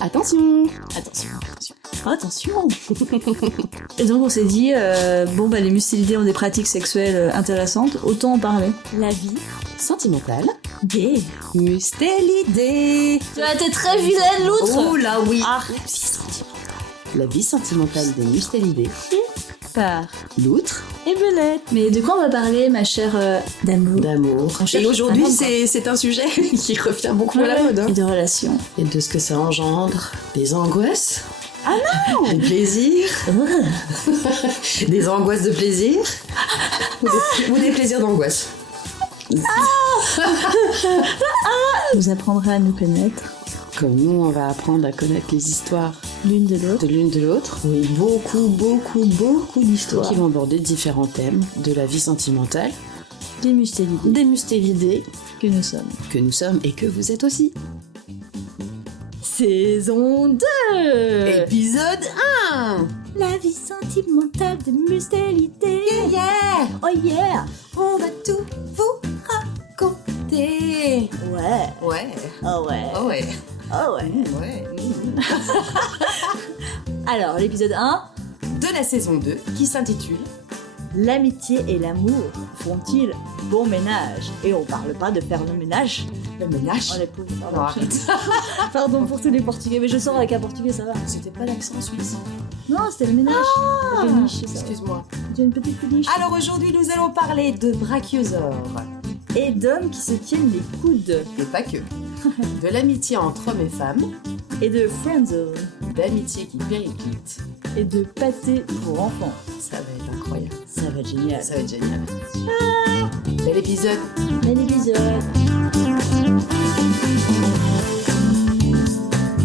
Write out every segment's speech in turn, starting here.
Attention. Et donc on s'est dit, les mustélidés ont des pratiques sexuelles intéressantes, autant en parler. La vie sentimentale Des mustélidés. Tu as été très vilaine, l'outre. Oh là oui. Ah. La vie sentimentale des mustélidés. Par L'outre. et Belette. Mais de quoi on va parler, ma chère d'amour? D'amour. On cherche Et aujourd'hui, un homme, c'est un sujet qui revient beaucoup à la mode. Hein. Et de relations. Et de ce que ça engendre. Des angoisses. Ah non. Des plaisirs. Des angoisses de plaisir. Ou des plaisirs d'angoisse. Vous apprendrez à nous connaître. Comme nous, on va apprendre à connaître les histoires L'une de l'autre. de l'une de l'autre. Oui, beaucoup d'histoires qui vont aborder différents thèmes de la vie sentimentale, Des mustélidés. des mustélidés Que nous sommes. que nous sommes et que vous êtes aussi. Saison 2. Épisode 1. La vie sentimentale des mustélidés. Yeah. Oh yeah. On va tout vous raconter. Ouais. Ouais. Oh ouais. Oh ouais. Oh ouais. Ouais. Alors, l'épisode 1. De la saison 2 qui s'intitule L'amitié et l'amour font-ils bon ménage? Et on parle pas de faire le ménage. Le ménage. Oh les pauvres. Non, Pardon. arrête. Pardon pour tous les portugais, mais je sors avec un portugais, ça va. C'était pas l'accent suisse. Non, c'était le ménage. La péniche, c'est ça. Excuse-moi. J'ai une petite péniche. Alors aujourd'hui, nous allons parler de brachiosaures. Et d'hommes qui se tiennent les coudes. Mais pas que. De l'amitié entre hommes et femmes. Et de friendzone. D'amitié qui périclite. Et de pâté pour enfants. Ça va être incroyable. Ça va être génial. Ça va être génial. Bel épisode. Bel épisode.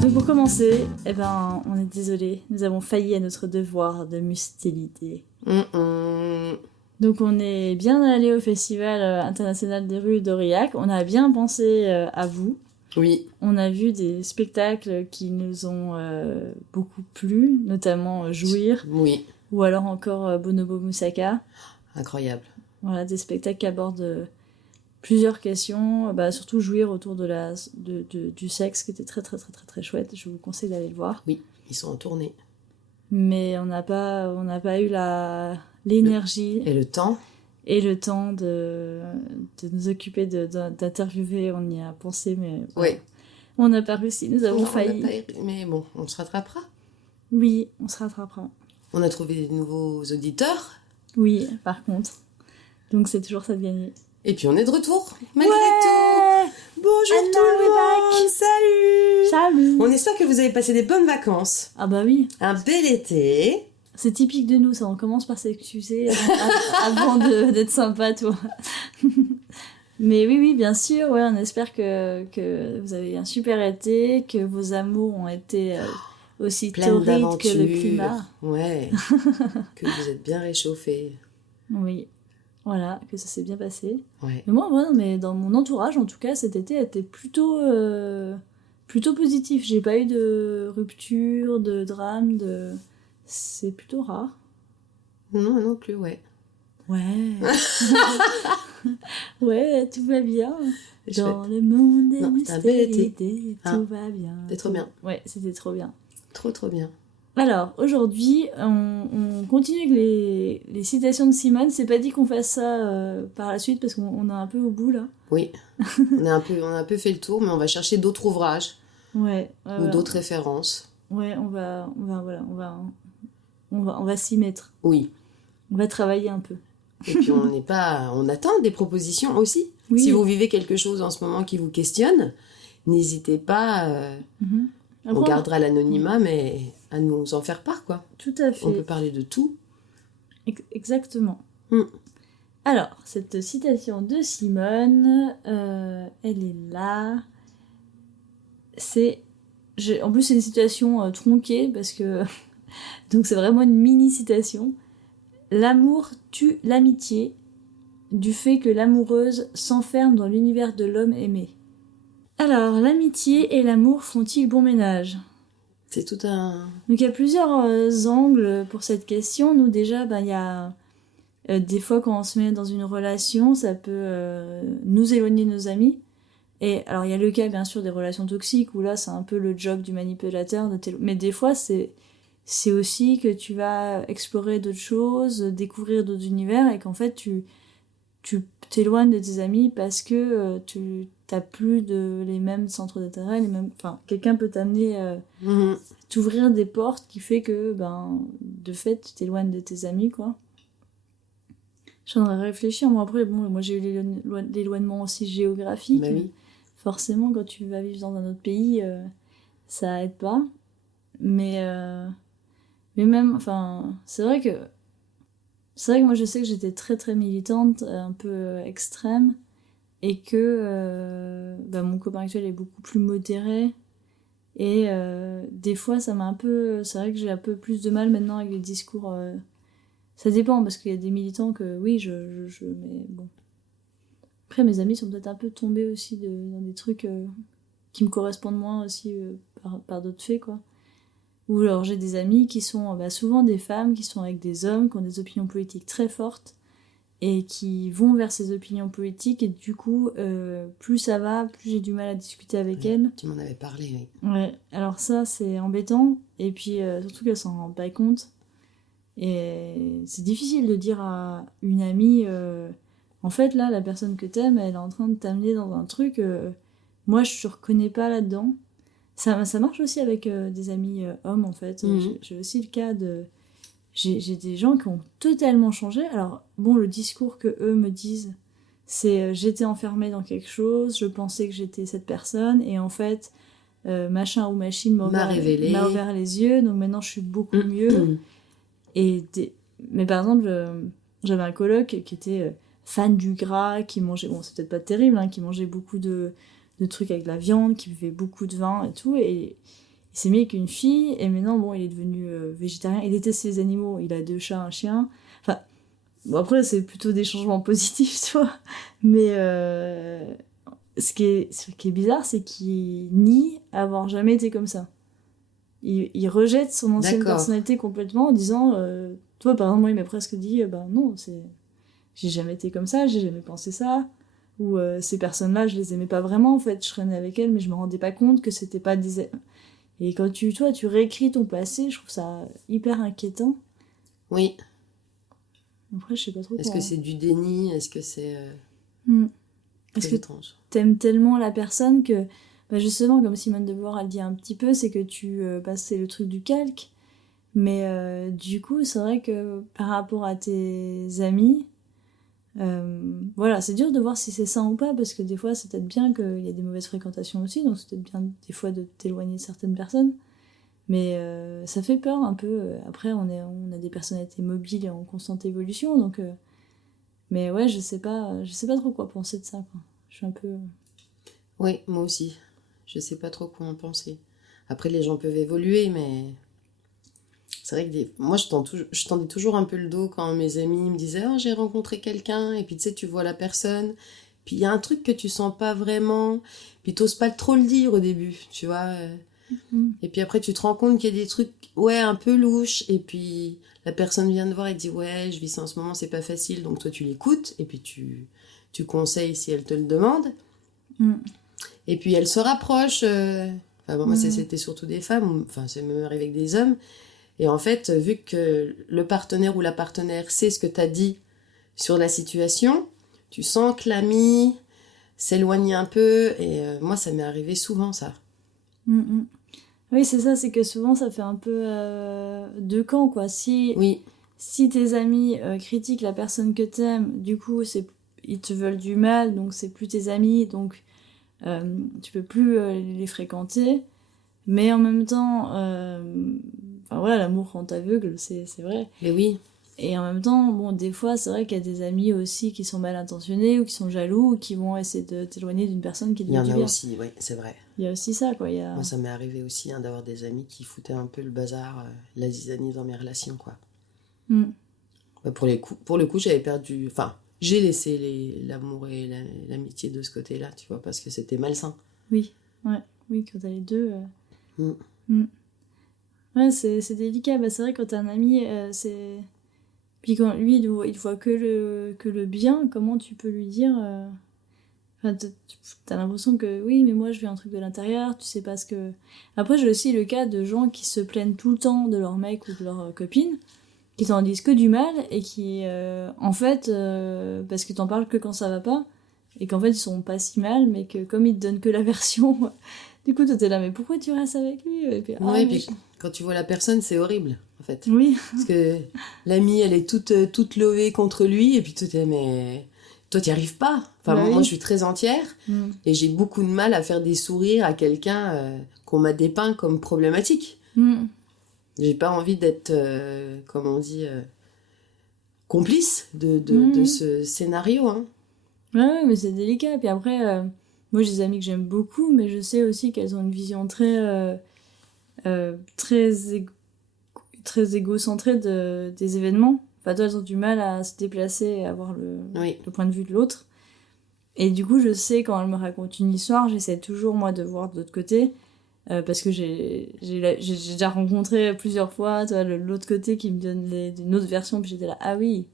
Donc pour commencer, on est désolé, nous avons failli à notre devoir de mustélidé. Donc on est bien allé au Festival international des rues d'Aurillac, on a bien pensé à vous. Oui. On a vu des spectacles qui nous ont beaucoup plu, notamment Jouir, Oui. ou alors encore Bonobo Moussaka. Incroyable. Voilà, des spectacles qui abordent plusieurs questions, surtout Jouir autour de du sexe, qui était très très très très très chouette. Je vous conseille d'aller le voir. Oui, ils sont en tournée. Mais on n'a pas eu l'énergie Et le temps. et le temps de nous occuper d'interviewer. On y a pensé, mais Oui. on n'a pas réussi. Nous avons Non, failli. Mais bon, on se rattrapera. Oui, on se rattrapera. On a trouvé des nouveaux auditeurs. Oui, par contre. Donc c'est toujours ça de gagner. Et puis on est de retour, malgré Ouais. tout. Bonjour Hello, tout le we're monde. Salut. Salut. On espère que vous avez passé des bonnes vacances. Ah bah oui. Un bel été. C'est typique de nous, ça. On commence par s'excuser avant d'être sympa, toi. Mais oui, bien sûr. Ouais, on espère que vous avez eu un super été, que vos amours ont été aussi Pleine torrides d'aventures. que le climat. Ouais. Que vous êtes bien réchauffés. Oui. Voilà, que ça s'est bien passé. Ouais. Mais moi, mais dans mon entourage, en tout cas, cet été a été plutôt positif. J'ai pas eu de rupture, de drame, c'est plutôt rare. Non plus, ouais. Ouais. Ouais, tout va bien. C'est Dans le monde des Non, c'était un bel été. mystérités, Ah, tout va bien. c'était trop bien. Ouais, c'était trop bien. Trop bien. Alors, aujourd'hui, on continue avec les citations de Simone. C'est pas dit qu'on fasse ça par la suite, parce qu'on est un peu au bout, là. Oui. on a un peu fait le tour, mais on va chercher d'autres ouvrages Ouais. ou d'autres références. Ouais, on va s'y mettre. Oui. On va travailler un peu. Et puis on attend des propositions aussi. Oui. Si vous vivez quelque chose en ce moment qui vous questionne, n'hésitez pas. Mhm. On Après, gardera l'anonymat, mais à nous en faire part, quoi. Tout à fait. On peut parler de tout. Exactement. Mm. Alors, cette citation de Simone, elle est là. En plus, c'est une citation tronquée, parce que... Donc, c'est vraiment une mini-citation. L'amour tue l'amitié, du fait que l'amoureuse s'enferme dans l'univers de l'homme aimé. Alors, l'amitié et l'amour font-ils bon ménage ? C'est tout un... Donc il y a plusieurs angles pour cette question. Nous déjà, il y a des fois quand on se met dans une relation, ça peut nous éloigner de nos amis. Et alors, il y a le cas, bien sûr, des relations toxiques, où là, c'est un peu le job du manipulateur. Mais des fois, c'est aussi que tu vas explorer d'autres choses, découvrir d'autres univers, et qu'en fait, tu t'éloignes de tes amis parce que tu t'as plus les mêmes centres d'intérêt, enfin, quelqu'un peut t'amener, t'ouvrir des portes qui fait que, de fait, tu t'éloignes de tes amis, quoi. Je suis en train de réfléchir. Moi, après, moi, j'ai eu l'éloignement aussi géographique. Bah oui. Forcément, quand tu vas vivre dans un autre pays, ça aide pas. Mais même, enfin, c'est vrai que moi, je sais que j'étais très très militante, un peu extrême, et que mon copain actuel est beaucoup plus modéré. Et des fois, ça m'a un peu. C'est vrai que j'ai un peu plus de mal maintenant avec les discours. Ça dépend, parce qu'il y a des militants que oui, mais bon. Après, mes amis sont peut-être un peu tombés aussi dans des trucs qui me correspondent moins aussi par d'autres faits, quoi. Ou alors j'ai des amis qui sont souvent des femmes qui sont avec des hommes qui ont des opinions politiques très fortes et qui vont vers ces opinions politiques, et du coup, plus ça va, plus j'ai du mal à discuter avec elles. Tu m'en avais parlé, oui. Ouais, alors ça, c'est embêtant, et puis surtout qu'elles s'en rendent pas compte. Et c'est difficile de dire à une amie, en fait, là, la personne que t'aimes, elle est en train de t'amener dans un truc, moi, je te reconnais pas là-dedans. Ça marche aussi avec des amis hommes, en fait. J'ai aussi le cas de... J'ai des gens qui ont totalement changé. Alors, bon, le discours que eux me disent, c'est j'étais enfermée dans quelque chose, je pensais que j'étais cette personne, et en fait, machin ou machine m'a ouvert les yeux, donc maintenant je suis beaucoup mieux. Mais par exemple, j'avais un coloc qui était fan du gras, qui mangeait, bon, c'est peut-être pas terrible, hein, qui mangeait beaucoup de trucs avec de la viande, qui buvait beaucoup de vin et tout, et il s'est mis avec une fille, et maintenant, bon, il est devenu végétarien, il déteste les animaux, il a 2 chats, un chien, enfin, bon, après, c'est plutôt des changements positifs, tu vois, mais ce qui est bizarre, c'est qu'il nie avoir jamais été comme ça. Il rejette son ancienne personnalité complètement en disant toi par exemple, moi il m'a presque dit non, j'ai jamais été comme ça, j'ai jamais pensé ça, ou ces personnes-là je les aimais pas vraiment, en fait je traînais avec elles mais je me rendais pas compte que c'était pas des... Et quand tu réécris ton passé, je trouve ça hyper inquiétant. Oui. Après je sais pas trop Est-ce que c'est du déni? Est-ce que c'est Est-ce que étrange? T'aimes tellement la personne que justement, comme Simone de Beauvoir elle dit un petit peu, c'est que c'est le truc du calque. Mais du coup, c'est vrai que par rapport à tes amis, voilà, c'est dur de voir si c'est sain ou pas, parce que des fois, c'est peut-être bien qu'il y a des mauvaises fréquentations aussi, donc c'est peut-être bien des fois de t'éloigner de certaines personnes. Mais ça fait peur un peu. Après, on a des personnalités mobiles et en constante évolution, donc... Mais ouais, je sais pas trop quoi penser de ça, quoi. Je suis un peu... Oui, moi aussi. Je sais pas trop quoi en penser. Après, les gens peuvent évoluer, mais... C'est vrai que moi, je tendais toujours un peu le dos quand mes amis me disaient « Oh, j'ai rencontré quelqu'un », et puis tu sais, tu vois la personne, puis il y a un truc que tu sens pas vraiment, puis t'oses pas trop le dire au début, tu vois. Et puis après, tu te rends compte qu'il y a des trucs, ouais, un peu louches, et puis la personne vient te voir et te dit « Ouais, je vis ça en ce moment, c'est pas facile », donc toi, tu l'écoutes, et puis tu conseilles si elle te le demande. Et puis elle se rapproche. Enfin, bon, moi, c'était surtout des femmes, enfin, c'est même arrivé avec des hommes. Et en fait, vu que le partenaire ou la partenaire sait ce que tu as dit sur la situation, tu sens que l'ami s'éloigne un peu. Et moi, ça m'est arrivé souvent, ça. Oui, c'est ça, c'est que souvent, ça fait un peu deux camps, quoi. Si tes amis critiquent la personne que t'aimes, du coup, ils te veulent du mal, donc c'est plus tes amis, donc tu peux plus les fréquenter. Mais en même temps... Enfin voilà, l'amour rend aveugle, c'est vrai. Mais oui. Et en même temps, bon, des fois, c'est vrai qu'il y a des amis aussi qui sont mal intentionnés ou qui sont jaloux ou qui vont essayer de t'éloigner d'une personne qui te veut du bien. Il y en a aussi, oui, c'est vrai. Il y a aussi ça, quoi. Moi, ça m'est arrivé aussi d'avoir des amis qui foutaient un peu le bazar, la zizanie dans mes relations, quoi. Pour le coup, j'avais perdu... Enfin, j'ai laissé l'amour et l'amitié de ce côté-là, tu vois, parce que c'était malsain. Oui, quand t'as les deux... Ouais, c'est délicat. C'est vrai, quand t'as un ami, c'est... Puis quand lui, il voit que le bien, comment tu peux lui dire... Enfin, t'as l'impression que oui, mais moi je vis un truc de l'intérieur, tu sais pas ce que. Après, j'ai aussi le cas de gens qui se plaignent tout le temps de leur mec ou de leur copine, qui t'en disent que du mal et qui, en fait, parce que t'en parles que quand ça va pas, et qu'en fait ils sont pas si mal, mais que comme ils te donnent que la version, du coup toi t'es là, mais pourquoi tu restes avec lui? Et puis, Ouais, puis quand tu vois la personne, c'est horrible, en fait. Oui. Parce que l'amie, elle est toute levée contre lui, et puis toi, t'es, mais toi, t'y arrives pas. Enfin, Bah moi, oui. je suis très entière, et j'ai beaucoup de mal à faire des sourires à quelqu'un qu'on m'a dépeint comme problématique. J'ai pas envie d'être, comme on dit, complice de ce scénario, hein. Ouais, mais c'est délicat. Puis après, moi j'ai des amies que j'aime beaucoup, mais je sais aussi qu'elles ont une vision très égocentrée des événements. Enfin, toi, elles ont du mal à se déplacer et à avoir le point de vue de l'autre. Et du coup, je sais, quand elles me racontent une histoire, j'essaie toujours, moi, de voir de l'autre côté. Parce que j'ai déjà rencontré plusieurs fois, toi, l'autre côté qui me donne une autre version, puis j'étais là, ah oui,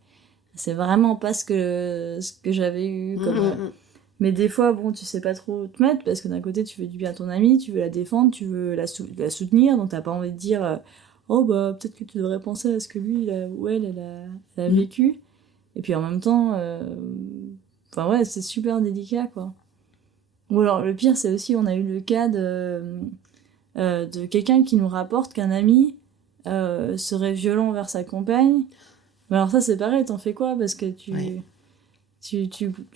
c'est vraiment pas ce que j'avais eu comme... Mais des fois, bon, tu sais pas trop te mettre, parce que d'un côté, tu veux du bien à ton ami, tu veux la défendre, tu veux la soutenir, donc t'as pas envie de dire oh bah peut-être que tu devrais penser à ce que lui ou elle a vécu. Et puis en même temps, enfin ouais, c'est super délicat, quoi. Ou alors le pire, c'est aussi, on a eu le cas de quelqu'un qui nous rapporte qu'un ami serait violent envers sa compagne. Mais alors ça, c'est pareil, t'en fais quoi? Parce que tu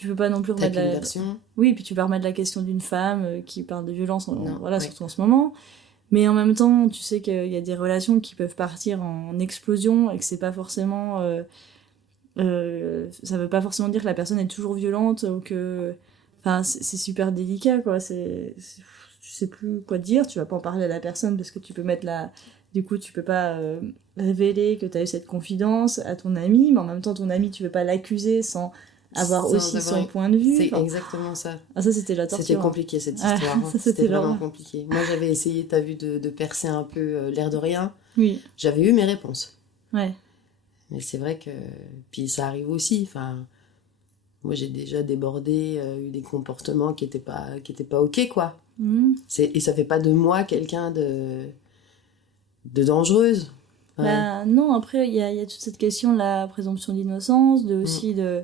veux pas non plus remettre la version. Oui, puis tu peux remettre la question d'une femme qui parle de violence, surtout en ce moment. Mais en même temps, tu sais qu'il y a des relations qui peuvent partir en explosion et que c'est pas forcément... ça veut pas forcément dire que la personne est toujours violente ou que... Enfin, c'est super délicat, quoi. Tu sais plus quoi dire, tu vas pas en parler à la personne parce que tu peux mettre la... Du coup, tu peux pas révéler que tu as eu cette confidence à ton ami, mais en même temps, ton ami, tu veux pas l'accuser sans avoir aussi son point de vue. C'est exactement ça. Ah, ça, c'était la torture. C'était compliqué, cette histoire. Ah, ça, c'était vraiment compliqué. Moi, j'avais essayé, t'as vu, de percer un peu l'air de rien. Oui. J'avais eu mes réponses. Ouais. Mais c'est vrai que... Puis ça arrive aussi, enfin... Moi, j'ai déjà débordé, eu des comportements qui étaient pas OK, quoi. Et ça fait pas de moi quelqu'un de dangereuse. Ouais. Bah, non, après, il y a toute cette question de la présomption d'innocence, aussi que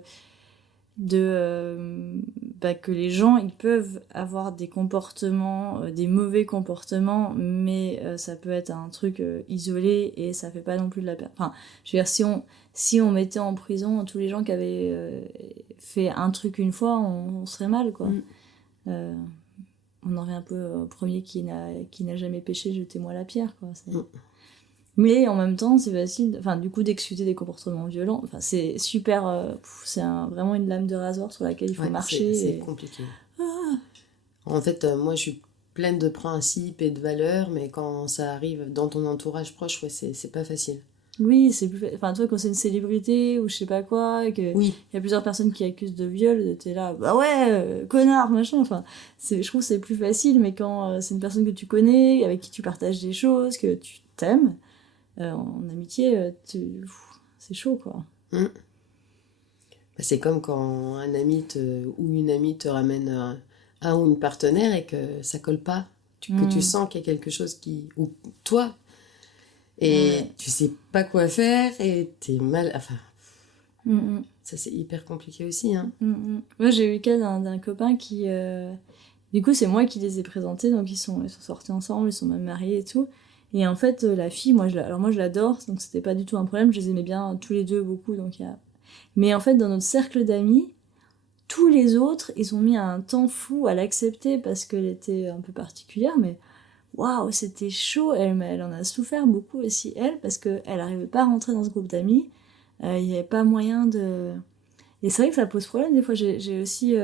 les gens, ils peuvent avoir des comportements, des mauvais comportements, mais ça peut être un truc isolé et ça fait pas non plus de la perte. Enfin, je veux dire, si on mettait en prison tous les gens qui avaient fait un truc une fois, on serait mal, quoi. On en revient un peu au premier qui n'a jamais péché, jetez-moi la pierre, quoi. Mais en même temps, c'est facile, enfin, du coup, d'excuser des comportements violents. Enfin, c'est super, c'est vraiment une lame de rasoir sur laquelle il faut marcher. C'est compliqué. En fait, moi, je suis pleine de principes et de valeurs, mais quand ça arrive dans ton entourage proche, c'est pas facile. Oui, c'est plus... Enfin, toi, quand c'est une célébrité ou je sais pas quoi, et qu'il y a plusieurs personnes qui accusent de viol, t'es là, bah ouais, connard, machin. Enfin, je trouve que c'est plus facile, mais quand c'est une personne que tu connais, avec qui tu partages des choses, que tu t'aimes, en amitié, c'est chaud, quoi. C'est comme quand un ami ou une amie te ramène un ou une partenaire et que ça colle pas, que tu sens qu'il y a quelque chose ou toi, et tu sais pas quoi faire et t'es mal, enfin ça c'est hyper compliqué aussi, hein. Moi j'ai eu le cas d'un copain qui du coup c'est moi qui les ai présentés, donc ils sont sortis ensemble, ils sont même mariés et tout, et en fait la fille, moi je l'adore, donc c'était pas du tout un problème, je les aimais bien tous les deux beaucoup, donc mais en fait dans notre cercle d'amis, tous les autres, ils ont mis un temps fou à l'accepter parce qu'elle était un peu particulière, mais waouh, c'était chaud. Elle en a souffert beaucoup aussi, elle, parce qu'elle n'arrivait pas à rentrer dans ce groupe d'amis. Il n'y avait pas moyen de... Et c'est vrai que ça pose problème. Des fois, j'ai aussi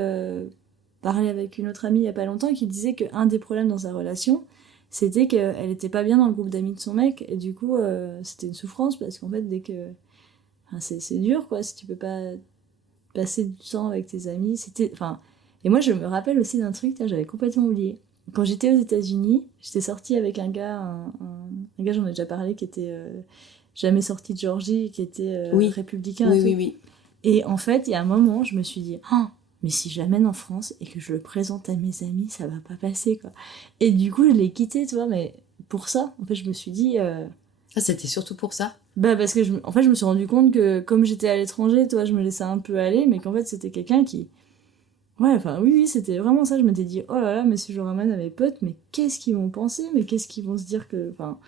parlé avec une autre amie il n'y a pas longtemps qui disait qu'un des problèmes dans sa relation, c'était qu'elle n'était pas bien dans le groupe d'amis de son mec. Et du coup, c'était une souffrance parce qu'en fait, dès que... Enfin, c'est dur, quoi, si tu peux pas passer du temps avec tes amis. Et moi, je me rappelle aussi d'un truc, j'avais complètement oublié. Quand j'étais aux États-Unis, j'étais sortie avec un gars, un gars, j'en ai déjà parlé, qui était jamais sorti de Géorgie, qui était républicain. Oui. Et en fait, il y a un moment, je me suis dit, mais si je l'amène en France et que je le présente à mes amis, ça va pas passer, quoi. Et du coup, je l'ai quitté, tu vois, mais pour ça, en fait, je me suis dit... Ah, c'était surtout pour ça? Bah, parce que, en fait, je me suis rendu compte que, comme j'étais à l'étranger, tu vois, je me laissais un peu aller, mais qu'en fait, c'était quelqu'un qui... Ouais, enfin, oui, c'était vraiment ça. Je m'étais dit, oh là là, mais si je le ramène à mes potes, mais qu'est-ce qu'ils vont penser? Mais qu'est-ce qu'ils vont se dire que... Enfin...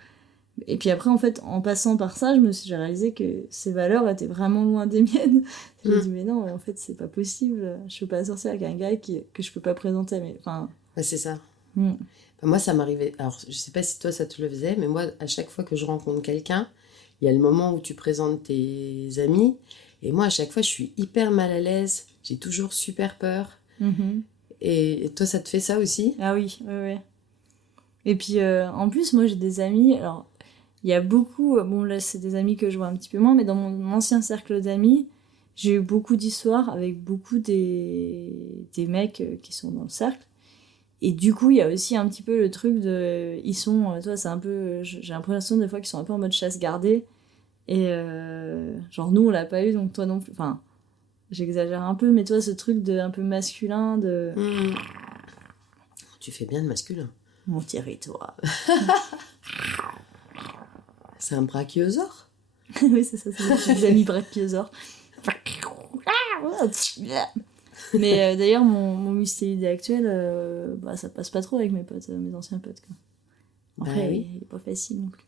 Et puis après, en fait, en passant par ça, j'ai réalisé que ces valeurs étaient vraiment loin des miennes. J'ai dit, mais non, en fait, c'est pas possible. Je peux pas sortir avec un gars que je peux pas présenter. Mais enfin. Bah, c'est ça. Bah, moi, ça m'arrivait. Alors, je sais pas si toi, ça te le faisait, mais moi, à chaque fois que je rencontre quelqu'un, il y a le moment où tu présentes tes amis. Et moi, à chaque fois, je suis hyper mal à l'aise. J'ai toujours super peur. Et toi, ça te fait ça aussi? Ah oui, ouais. Et puis, en plus, moi, j'ai des amis. Alors, il y a beaucoup. Bon, là, c'est des amis que je vois un petit peu moins, mais dans mon ancien cercle d'amis, j'ai eu beaucoup d'histoires avec beaucoup des mecs qui sont dans le cercle. Et du coup, il y a aussi un petit peu le truc de... Ils sont... Tu vois, c'est un peu... J'ai l'impression des fois qu'ils sont un peu en mode chasse gardée. Et genre, nous, on l'a pas eu, donc toi non plus. Enfin, j'exagère un peu, mais toi, ce truc de un peu masculin, de... Tu fais bien de masculin. Mon territoire. C'est un brachiosaure? Oui, c'est ça, c'est des amis brachiosaures. Mais d'ailleurs, mon mystéride actuel, bah, ça passe pas trop avec mes potes, mes anciens potes, quoi. Après, oui. il est pas facile non plus.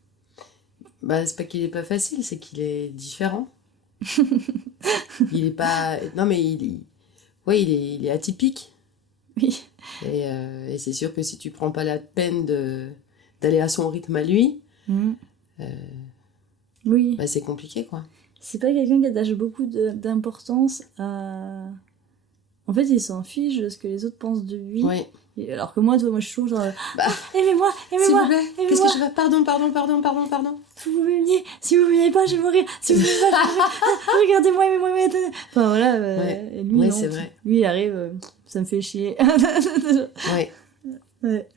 Bah, c'est pas qu'il est pas facile, c'est qu'il est différent. Il est pas... Non, mais ouais, il est atypique. Oui. Et c'est sûr que si tu prends pas la peine d'aller à son rythme à lui, oui. Bah, c'est compliqué, quoi. C'est pas quelqu'un qui attache beaucoup d'importance à... En fait, il s'en fiche de ce que les autres pensent de lui. Ouais. Alors que moi, tu vois, moi je suis toujours genre... Bah, aimez-moi, s'il vous plaît, qu'est-ce que je fais? Pardon. Si vous m'aimiez, si vous m'aimez pas, je vais mourir. Si vous m'aimez pas, je vais mourir. Regardez-moi, aimez-moi, aimez-moi. Enfin voilà, et lui, ouais, non, c'est vrai. Lui, il arrive, ça me fait chier. Ouais.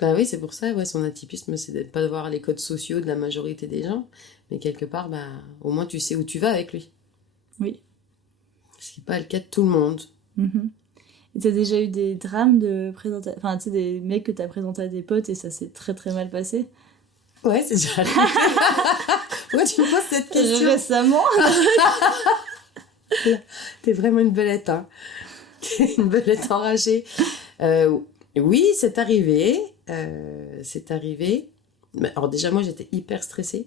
Bah oui, c'est pour ça, ouais, son atypisme, c'est de pas voir les codes sociaux de la majorité des gens, mais quelque part, bah, au moins tu sais où tu vas avec lui. Oui. Ce qui n'est pas le cas de tout le monde. Et t'as déjà eu des drames de présentation... Enfin, tu sais, des mecs que t'as présentés à des potes et ça s'est très très mal passé? Ouais, c'est déjà arrivé. Pourquoi tu me poses cette question? Récemment. T'es vraiment une belette, hein. T'es une belette enragée. Oui, c'est arrivé. Mais, alors déjà, moi, j'étais hyper stressée.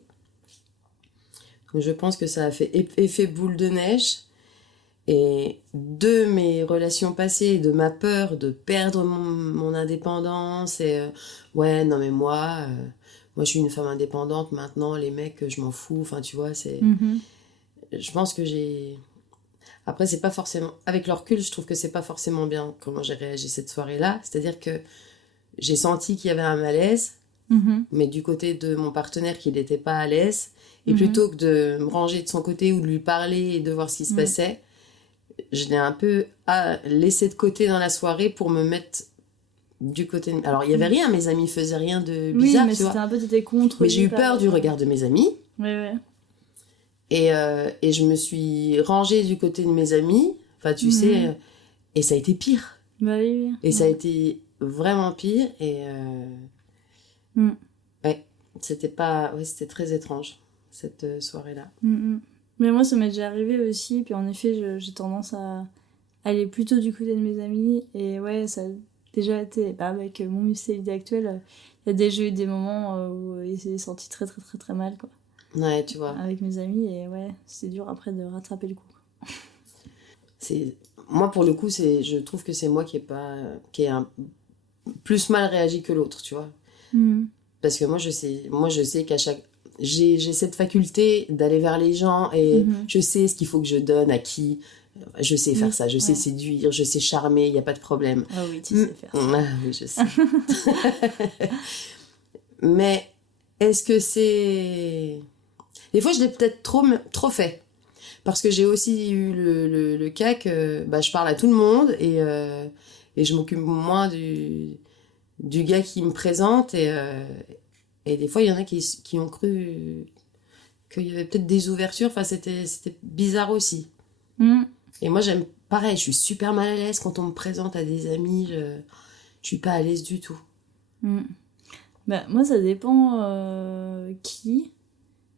Donc, je pense que ça a fait effet boule de neige. Et de mes relations passées, de ma peur de perdre mon indépendance, et ouais, non mais moi je suis une femme indépendante maintenant, les mecs, je m'en fous, enfin tu vois, c'est... Je pense que j'ai... Après, c'est pas forcément... Avec le recul, je trouve que c'est pas forcément bien comment j'ai réagi cette soirée-là, c'est-à-dire que j'ai senti qu'il y avait un malaise, mais du côté de mon partenaire qui n'était pas à l'aise, et plutôt que de me ranger de son côté ou de lui parler et de voir ce qui se passait, je l'ai un peu laissé de côté dans la soirée pour me mettre du côté... Alors, il n'y avait rien, mes amis faisaient rien de bizarre, mais tu vois. un peu, t'étais contre. Mais j'ai eu peur du regard de mes amis. Ouais. Et je me suis rangée du côté de mes amis, enfin, tu sais, et ça a été pire. Bah oui. Et ça a été vraiment pire, et... Ouais, c'était très étrange, cette soirée-là. Mais moi, ça m'est déjà arrivé aussi. Puis en effet, j'ai tendance à aller plutôt du côté de mes amis. Et ouais, ça a déjà été... Bah, avec mon mystère actuel, il y a déjà eu des moments où il s'est senti très, très, très, très mal, quoi. Ouais, tu vois. Avec mes amis. Et ouais, c'est dur après de rattraper le coup. Moi, pour le coup, je trouve que c'est moi qui ai plus mal réagi que l'autre, tu vois. Parce que moi, je sais qu'à chaque... J'ai cette faculté d'aller vers les gens et je sais ce qu'il faut que je donne à qui. Je sais faire ça, je sais séduire, je sais charmer, il n'y a pas de problème. Ah oui, tu sais faire ça. Ah oui, je sais. Mais est-ce que c'est... Des fois, je l'ai peut-être trop fait. Parce que j'ai aussi eu le cas que je parle à tout le monde et je m'occupe moins du gars qui me présente et des fois, il y en a qui ont cru qu'il y avait peut-être des ouvertures. Enfin, c'était bizarre aussi. Et moi, j'aime pareil, je suis super mal à l'aise quand on me présente à des amis, je suis pas à l'aise du tout. Bah, moi, ça dépend qui.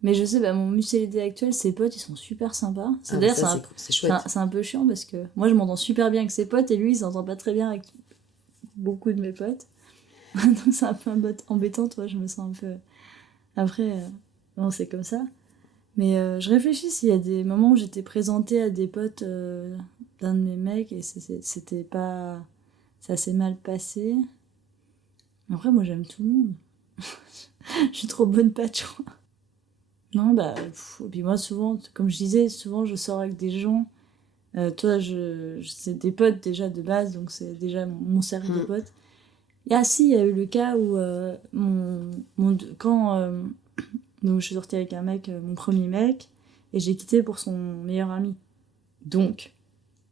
Mais je sais, bah, mon mutualité actuel, ses potes, ils sont super sympas. D'ailleurs, c'est chouette. c'est un peu chiant parce que moi, je m'entends super bien avec ses potes et lui, il s'entend pas très bien avec beaucoup de mes potes. Donc, c'est un peu embêtant, toi, je me sens un peu. Après, bon, c'est comme ça. Mais je réfléchis s'il y a des moments où j'étais présentée à des potes d'un de mes mecs et c'était pas. Ça s'est mal passé. Après, moi, j'aime tout le monde. Je suis trop bonne patte, je crois. Non, bah. Et puis moi, souvent, comme je disais, souvent, je sors avec des gens. Toi, c'est des potes déjà de base, donc c'est déjà mon cercle de potes. Et si, il y a eu le cas où quand donc je suis sortie avec un mec, mon premier mec, et j'ai quitté pour son meilleur ami. Donc,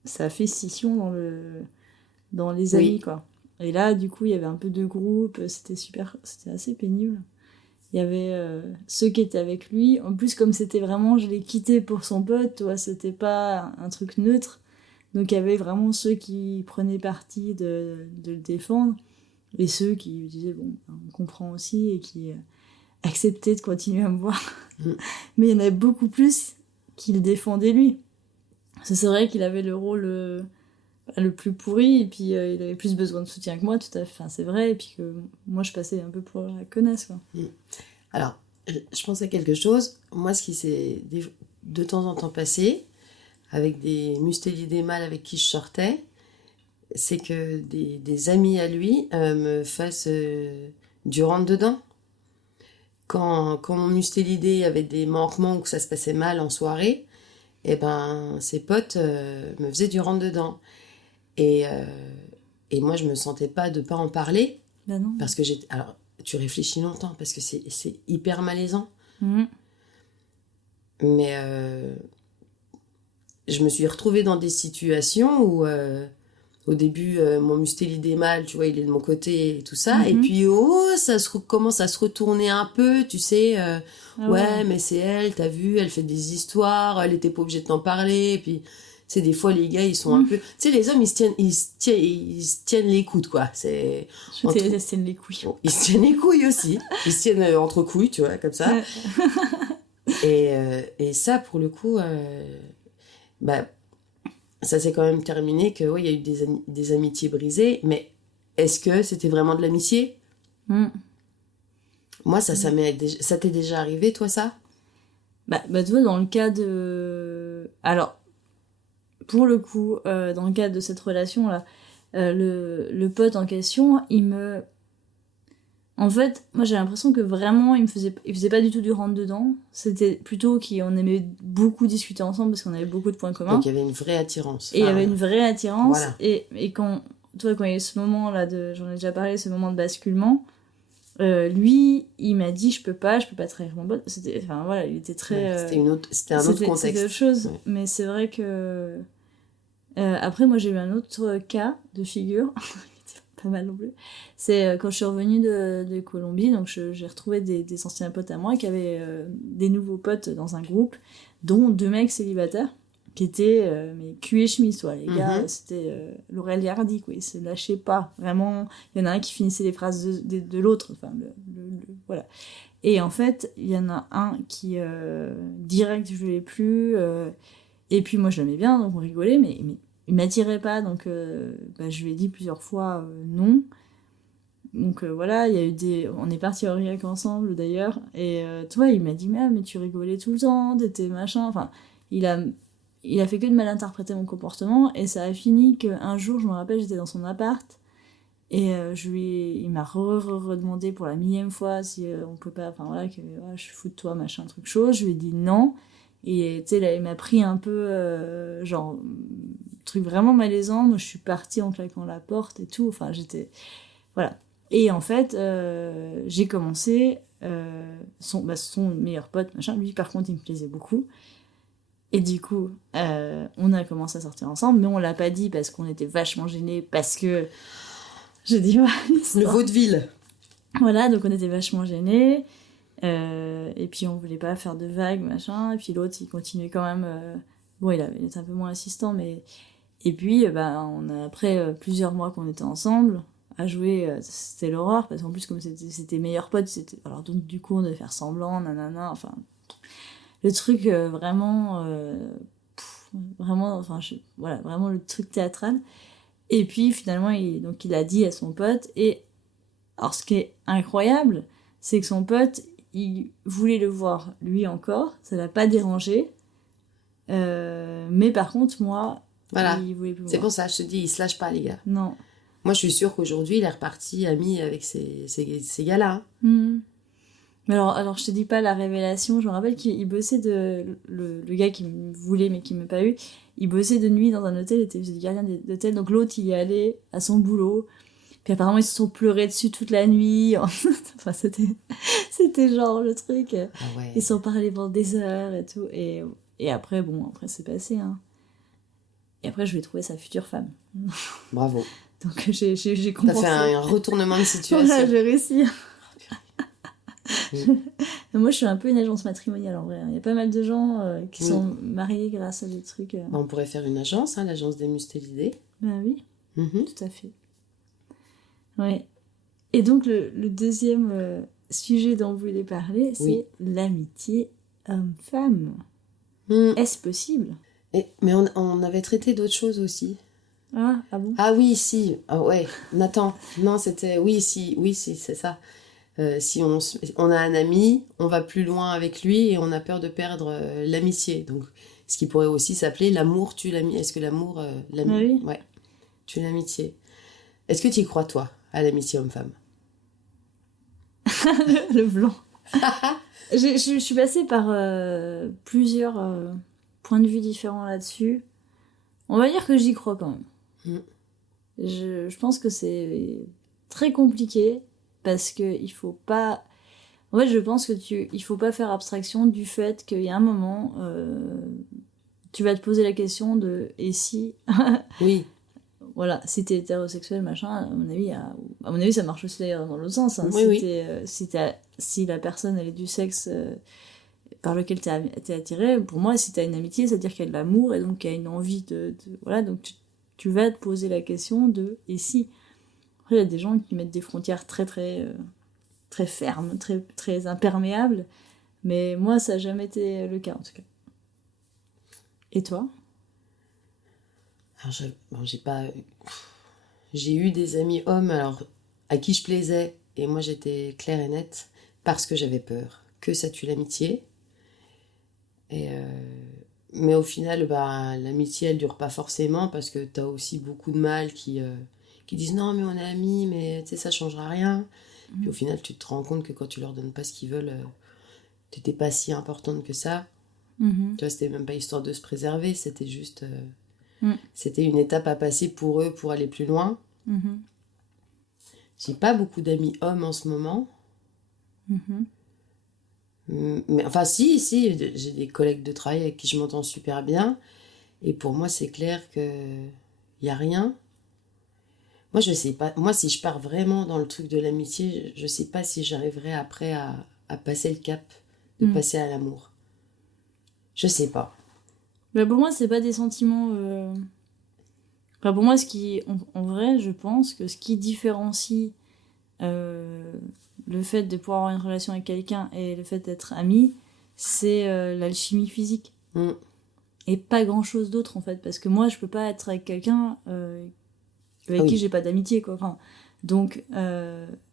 ça fait scission dans les amis, quoi. Et là, du coup, il y avait un peu de groupe, c'était assez pénible. Il y avait ceux qui étaient avec lui. En plus, comme c'était vraiment, je l'ai quitté pour son pote, tu vois, c'était pas un truc neutre. Donc, il y avait vraiment ceux qui prenaient parti de le défendre, et ceux qui disaient, bon, on comprend aussi, et qui acceptaient de continuer à me voir. Mais il y en avait beaucoup plus qui le défendaient lui. C'est vrai qu'il avait le rôle le plus pourri, et puis il avait plus besoin de soutien que moi, tout à fait. Enfin, c'est vrai, et puis que moi, je passais un peu pour la connasse, quoi. Alors, je pense à quelque chose. Moi, ce qui s'est de temps en temps passé, avec des mustélidés mâles avec qui je sortais, c'est que des amis à lui me fassent du rentre-dedans. Quand mon mustélidé avait des manquements ou que ça se passait mal en soirée, et ben, ses potes me faisaient du rentre-dedans. Et moi, je me sentais pas de pas en parler. Ben non. Parce que alors, tu réfléchis longtemps, parce que c'est hyper malaisant. Mais je me suis retrouvée dans des situations où, au début, mon mustélidé mâle, tu vois, il est de mon côté et tout ça. Et puis, ça commence à se retourner un peu, tu sais. Ouais, mais c'est elle, t'as vu, elle fait des histoires, elle était pas obligée de t'en parler. Et puis, c'est des fois, les gars, ils sont un peu... Tu sais, les hommes, ils se tiennent les coudes, quoi. Je te tiennent les couilles. Bon, ils se tiennent les couilles aussi. Ils se tiennent entre couilles, tu vois, comme ça. Et ça, pour le coup, bah, ça s'est quand même terminé que, oui, il y a eu des amitiés brisées, mais est-ce que c'était vraiment de l'amitié ? Moi, ça t'est déjà arrivé, toi, ça ? Bah, tu vois, dans le cas de... Alors, pour le coup, dans le cadre de cette relation-là, le pote en question, en fait, moi j'ai l'impression que vraiment il faisait pas du tout du rentre-dedans. C'était plutôt qu'on aimait beaucoup discuter ensemble parce qu'on avait beaucoup de points communs. Donc il y avait une vraie attirance. Et il y avait une vraie attirance. Voilà. Et quand il y a eu ce moment-là, j'en ai déjà parlé, ce moment de basculement, lui, il m'a dit je peux pas trahir mon pote. Enfin voilà, il était très. C'était un autre contexte. C'était autre chose. Ouais. Mais c'est vrai que. Après, moi j'ai eu un autre cas de figure. Pas mal non plus. C'est quand je suis revenue de Colombie, donc j'ai retrouvé des anciens potes à moi qui avaient des nouveaux potes dans un groupe, dont 2 mecs célibataires qui étaient mais cul et chemise, toi. Les gars, c'était Laurel et Hardy, quoi. Ils se lâchaient pas. Vraiment, il y en a un qui finissait les phrases de l'autre. Enfin, voilà. Et en fait, il y en a un qui direct, je voulais plus. Et puis moi, je l'aimais bien, donc on rigolait, mais il m'attirait pas, donc je lui ai dit plusieurs fois non. Donc voilà, il y a eu on est partis à Aurillac ensemble d'ailleurs, et toi il m'a dit mais tu rigolais tout le temps, t'étais machin, enfin il a fait que de mal interpréter mon comportement, et ça a fini qu'un jour, je me rappelle, j'étais dans son appart, et il m'a redemandé pour la 1000e fois si on peut pas, enfin voilà, que je suis fou de toi, machin, truc chose. Je lui ai dit non. Et tu sais, là, il m'a pris un peu, genre, truc vraiment malaisant. Moi, je suis partie en claquant la porte et tout. Enfin, j'étais. Voilà. Et en fait, j'ai commencé. Son meilleur pote, machin, lui, par contre, il me plaisait beaucoup. Et du coup, on a commencé à sortir ensemble, mais on l'a pas dit parce qu'on était vachement gênés, parce que. J'ai dit, ouais, le vaudeville. Voilà, donc on était vachement gênés. Et puis on voulait pas faire de vagues, machin. Et puis l'autre, il continuait quand même. Bon, il était un peu moins insistant, mais. Et puis, on a, après plusieurs mois qu'on était ensemble, à jouer, c'était l'horreur, parce qu'en plus, comme c'était meilleurs potes, alors donc du coup, on devait faire semblant, nanana, enfin, le truc vraiment, enfin, voilà, vraiment le truc théâtral. Et puis, finalement, il a dit à son pote, et alors ce qui est incroyable, c'est que son pote, il voulait le voir, lui encore, ça l'a pas dérangé, mais par contre, moi, Voilà. il voulait plus me C'est voir. pour ça, je te dis, ils se lâchent pas, les gars. Non. Moi, je suis sûre qu'aujourd'hui, il est reparti ami avec ces gars-là. Mais alors, je te dis pas la révélation, je me rappelle qu'il bossait le gars qui me voulait mais qui m'a pas eu, il bossait de nuit dans un hôtel, il était gardien d'hôtel, donc l'autre il y allait à son boulot, puis apparemment ils se sont pleurés dessus toute la nuit, enfin c'était genre le truc, Ah ouais. ils s'en parlaient pendant des heures et tout, et après c'est passé, hein. Et après je lui ai trouvé sa future femme. Bravo. Donc j'ai T'as compensé. fait un retournement de situation. Voilà, j'ai réussi. Oui. Moi, je suis un peu une agence matrimoniale en vrai. Il y a pas mal de gens qui Oui. sont mariés grâce à des trucs. Bah, on pourrait faire une agence, hein, l'agence des Mustélidés. Bah oui, Mhm. tout à fait. Ouais. Et donc, le deuxième sujet dont vous voulez parler, c'est Oui. l'amitié homme-femme. Mm. Est-ce possible? Mais on avait traité d'autres choses aussi. Ah bon? Ah oui, si. Ah ouais, Nathan. Non, c'était... Oui, c'est ça. Si on a un ami, on va plus loin avec lui et on a peur de perdre l'amitié. Donc, ce qui pourrait aussi s'appeler l'amour tue l'amitié. Est-ce que l'amour... Ah oui. Ouais, tue l'amitié. Est-ce que tu y crois, toi, à l'amitié homme-femme? Le blanc. Je suis passée par plusieurs points de vue différents là-dessus. On va dire que j'y crois quand même. Mm. Je pense que c'est très compliqué parce que il faut pas. En fait, je pense que il faut pas faire abstraction du fait qu'il y a un moment, tu vas te poser la question de et si. Oui. Voilà, si t'es hétérosexuel, machin, à mon avis, ça marche aussi d'ailleurs dans l'autre sens. Hein. Oui, Si la personne elle est du sexe par lequel t'es attiré, pour moi, si t'as une amitié, c'est-à-dire qu'il y a de l'amour et donc qu'il y a une envie voilà, donc tu vas te poser la question de et si. Après, il y a des gens qui mettent des frontières très très fermes, très très imperméables, mais moi, ça n'a jamais été le cas en tout cas. Et toi? Alors, j'ai pas... J'ai eu des amis hommes, alors, à qui je plaisais, et moi j'étais claire et nette, parce que j'avais peur que ça tue l'amitié. Mais au final, l'amitié, elle dure pas forcément, parce que t'as aussi beaucoup de mâles qui disent non, mais on est amis, mais tu sais, ça changera rien. Puis au final, tu te rends compte que quand tu leur donnes pas ce qu'ils veulent, t'étais pas si importante que ça. Tu vois, c'était même pas histoire de se préserver, c'était juste... C'était une étape à passer pour eux pour aller plus loin. J'ai pas beaucoup d'amis hommes en ce moment. Mais enfin, si, j'ai des collègues de travail avec qui je m'entends super bien. Et pour moi, c'est clair qu'il n'y a rien. Moi, je sais pas. Moi, si je pars vraiment dans le truc de l'amitié, je sais pas si j'arriverai après à passer le cap, de passer à l'amour. Je sais pas. Bah pour moi, c'est pas des sentiments. Enfin, pour moi, en vrai, je pense que ce qui différencie le fait de pouvoir avoir une relation avec quelqu'un et le fait d'être ami, c'est l'alchimie physique. Et pas grand chose d'autre en fait. Parce que moi, je peux pas être avec quelqu'un avec qui j'ai pas d'amitié, quoi. Enfin, donc,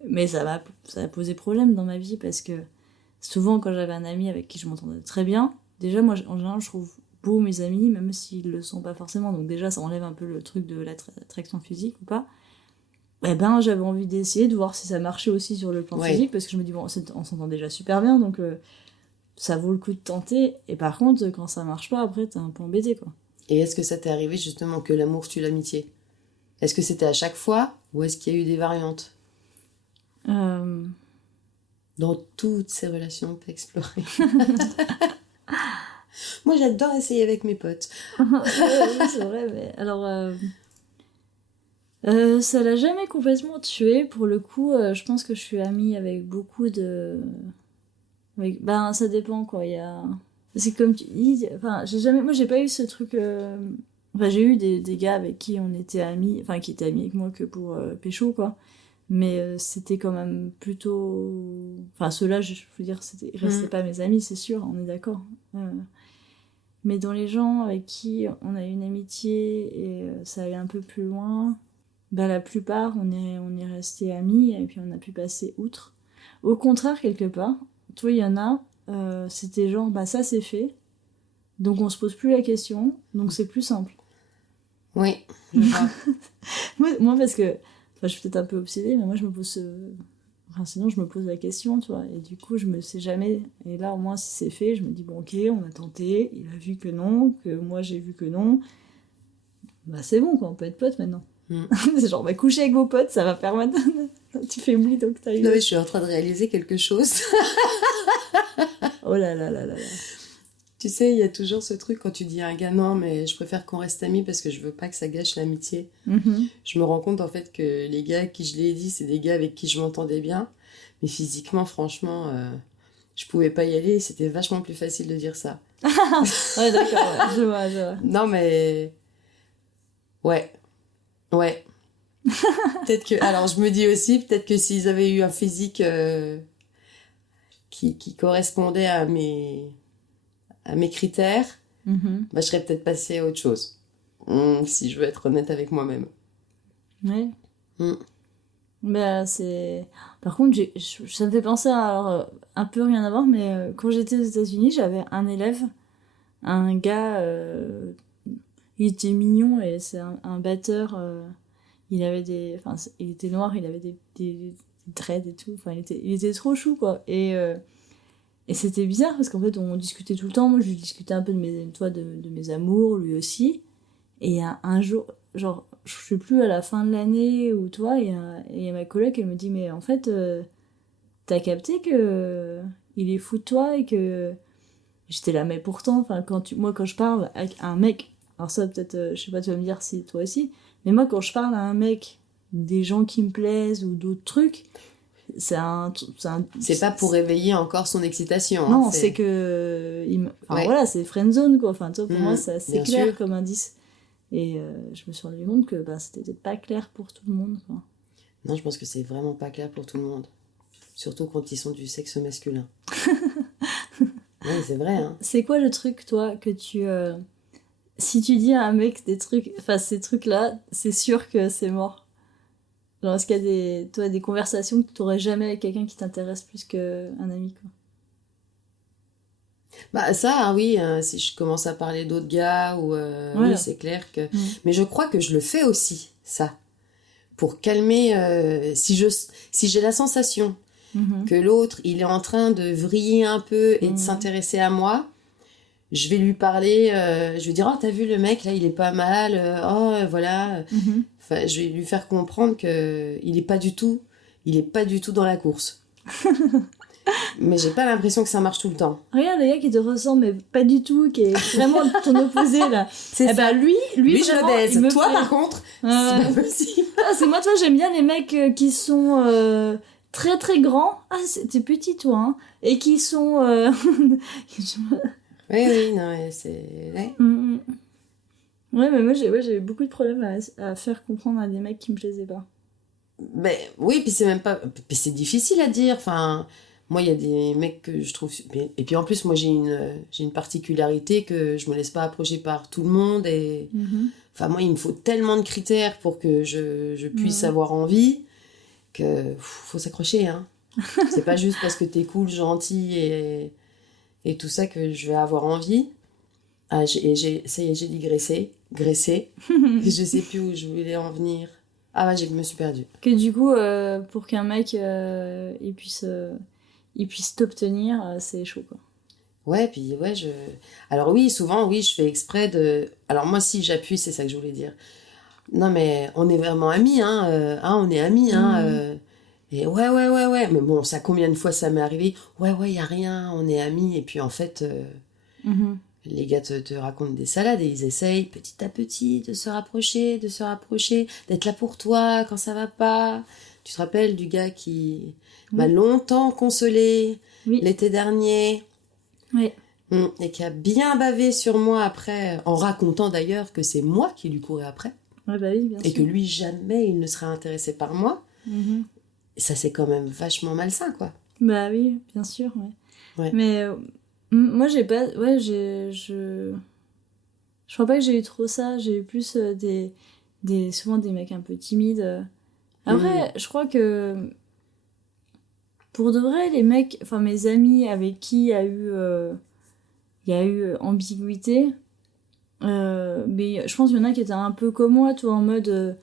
mais ça a posé problème dans ma vie parce que souvent, quand j'avais un ami avec qui je m'entendais très bien, déjà, moi, en général, je trouve beaux mes amis, même s'ils le sont pas forcément. Donc, déjà, ça enlève un peu le truc de l'attraction physique ou pas. Eh ben, j'avais envie d'essayer de voir si ça marchait aussi sur le plan physique parce que je me dis, bon, on s'entend déjà super bien donc ça vaut le coup de tenter. Et par contre, quand ça marche pas, après, t'es un peu embêté, quoi. Et est-ce que ça t'est arrivé justement que l'amour tue l'amitié? Est-ce que c'était à chaque fois ou est-ce qu'il y a eu des variantes? Dans toutes ces relations que t'as explorées. Moi, j'adore essayer avec mes potes. Oui, c'est vrai, mais alors... ça l'a jamais complètement tué. Pour le coup, je pense que je suis amie avec beaucoup de... Ben, ça dépend, quoi. C'est comme tu dis... Enfin, moi, j'ai pas eu ce truc... Enfin, j'ai eu des gars avec qui on était amis, enfin, qui étaient amis avec moi que pour pécho, quoi. Mais c'était quand même plutôt... Enfin, ceux-là, je veux dire, ils restaient pas mes amis, c'est sûr, on est d'accord. Mais dans les gens avec qui on a eu une amitié et ça allait un peu plus loin, bah, la plupart, on est restés amis et puis on a pu passer outre. Au contraire, quelque part, toi, il y en a, c'était genre, bah ça c'est fait, donc on se pose plus la question, donc c'est plus simple. Oui, je vois. moi, parce que, enfin, je suis peut-être un peu obsédée, mais moi je me pose... Enfin, sinon, je me pose la question, tu vois, et du coup, je me sais jamais. Et là, au moins, si c'est fait, je me dis, bon, ok, on a tenté, il a vu que non, que moi j'ai vu que non. Bah, c'est bon, quoi, on peut être potes maintenant. C'est genre, bah, coucher avec vos potes, ça va permettre. Tu fais oui, donc t'as eu. Non, mais je suis en train de réaliser quelque chose. Oh là là là là là. Tu sais, il y a toujours ce truc quand tu dis à un gars, non, mais je préfère qu'on reste amis parce que je veux pas que ça gâche l'amitié. Je me rends compte en fait que les gars à qui je l'ai dit, c'est des gars avec qui je m'entendais bien. Mais physiquement, franchement, je pouvais pas y aller. C'était vachement plus facile de dire ça. Ouais, d'accord, ouais, je vois. Non, mais... Ouais. Peut-être que... Alors, je me dis aussi, peut-être que s'ils avaient eu un physique qui correspondait à mes critères, bah, je serais peut-être passée à autre chose. Si je veux être honnête avec moi-même. Ouais. Bah, c'est... Par contre, ça me fait penser à... Alors, un peu rien à voir, mais quand j'étais aux États-Unis, j'avais un élève, un gars... il était mignon et c'est un batteur... il avait des... Enfin, il était noir, il avait des dreads et tout. Enfin, il était trop chou, quoi. Et c'était bizarre parce qu'en fait, on discutait tout le temps. Moi, je lui discutais un peu de mes amours, lui aussi. Et un jour, genre, je sais plus, à la fin de l'année ou toi, et ma coloc, elle me dit, mais en fait, t'as capté que il est fou de toi et que... J'étais là, mais pourtant, enfin, moi, quand je parle avec un mec, alors ça, peut-être, je sais pas, tu vas me dire si toi aussi, mais moi, quand je parle à un mec, des gens qui me plaisent ou d'autres trucs, c'est pas pour réveiller encore son excitation. Non, c'est que... Enfin, voilà, c'est friendzone, quoi. Enfin, toi, pour moi, c'est assez clair sûr. Comme indice. Et je me suis rendu compte que c'était peut-être pas clair pour tout le monde, quoi. Non, je pense que c'est vraiment pas clair pour tout le monde. Surtout quand ils sont du sexe masculin. Oui, c'est vrai, hein. C'est quoi le truc, toi, que tu... Si tu dis à un mec des trucs... Enfin, ces trucs-là, c'est sûr que c'est mort. Genre, est-ce qu'il y a des conversations que tu n'aurais jamais avec quelqu'un qui t'intéresse plus qu'un ami, quoi? Bah ça, oui, si je commence à parler d'autres gars, ou oui, c'est clair que... Mais je crois que je le fais aussi, ça. Pour calmer... si j'ai la sensation que l'autre, il est en train de vriller un peu et de s'intéresser à moi, je vais lui parler, je vais dire, oh, t'as vu le mec, là, il est pas mal, voilà... Enfin, je vais lui faire comprendre que il est pas du tout dans la course. Mais j'ai pas l'impression que ça marche tout le temps. Regarde le gars qui te ressemble mais pas du tout, qui est vraiment ton opposé là. C'est ça. Lui je le baise. Toi par contre, c'est pas possible. C'est moi, toi j'aime bien les mecs qui sont très très grands. Ah, t'es petit toi, hein. Et qui sont oui, non, c'est... Ouais. Ouais, mais moi j'ai eu beaucoup de problèmes à faire comprendre à des mecs qui me plaisaient pas. Ben oui, puis c'est même pas... Puis c'est difficile à dire, enfin... Moi, il y a des mecs que je trouve... Et puis en plus, moi, j'ai une particularité que je me laisse pas approcher par tout le monde. Et... Enfin, moi, il me faut tellement de critères pour que je puisse avoir envie que faut s'accrocher, hein. C'est pas juste parce que t'es cool, gentil et tout ça que je vais avoir envie. Ah, ça y est, j'ai dit graisser. Je sais plus où je voulais en venir. Ah ouais, je me suis perdue. Que du coup, pour qu'un mec il puisse t'obtenir, c'est chaud, quoi. Ouais, puis ouais, alors oui, souvent, oui, je fais exprès de... Alors moi, si j'appuie, c'est ça que je voulais dire. Non, mais on est vraiment amis, hein. On est amis, hein. Et ouais. Mais bon, ça, combien de fois ça m'est arrivé? Ouais, y a rien, on est amis. Et puis en fait... Les gars te racontent des salades et ils essayent petit à petit de se rapprocher, d'être là pour toi quand ça va pas. Tu te rappelles du gars qui m'a longtemps consolé l'été dernier? Oui. Et qui a bien bavé sur moi après, en racontant d'ailleurs que c'est moi qui lui courais après. Ouais, bah oui, bien Et sûr. que lui, jamais il ne serait intéressé par moi. Mhm. Et ça, c'est quand même vachement malsain, quoi. Bah oui, bien sûr, ouais. Ouais. Mais moi, j'ai pas... Ouais, je crois pas que j'ai eu trop ça. J'ai eu plus souvent des mecs un peu timides. Après, je crois que... Pour de vrai, les mecs... Enfin, mes amis avec qui il y a eu ambiguïté... mais je pense qu'il y en a qui étaient un peu comme moi, toi, en mode...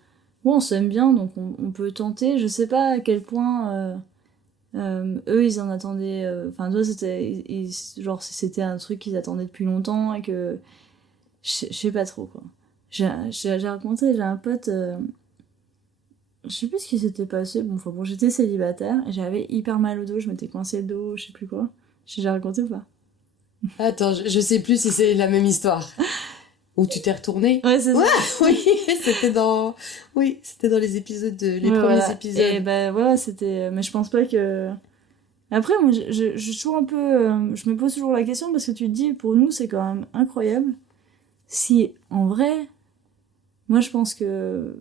bon, on s'aime bien, donc on peut tenter. Je sais pas à quel point... eux, ils en attendaient. Enfin, toi, genre, c'était un truc qu'ils attendaient depuis longtemps et que. Je sais pas trop, quoi. J'ai raconté, j'ai un pote. Je sais plus ce qui s'était passé. Bon, j'étais célibataire et j'avais hyper mal au dos, je m'étais coincé le dos, je sais plus quoi. J'ai déjà raconté ou pas? Attends, je sais plus si c'est la même histoire. Où tu t'es retournée. Ouais, c'est ça. Oui, c'était dans... Oui, c'était dans les épisodes, les Ouais, premiers voilà. épisodes. Et ben voilà, c'était. Mais je pense pas que. Après, moi, je suis toujours un peu. Je me pose toujours la question parce que tu te dis, pour nous, c'est quand même incroyable. Si, en vrai, moi, je pense que.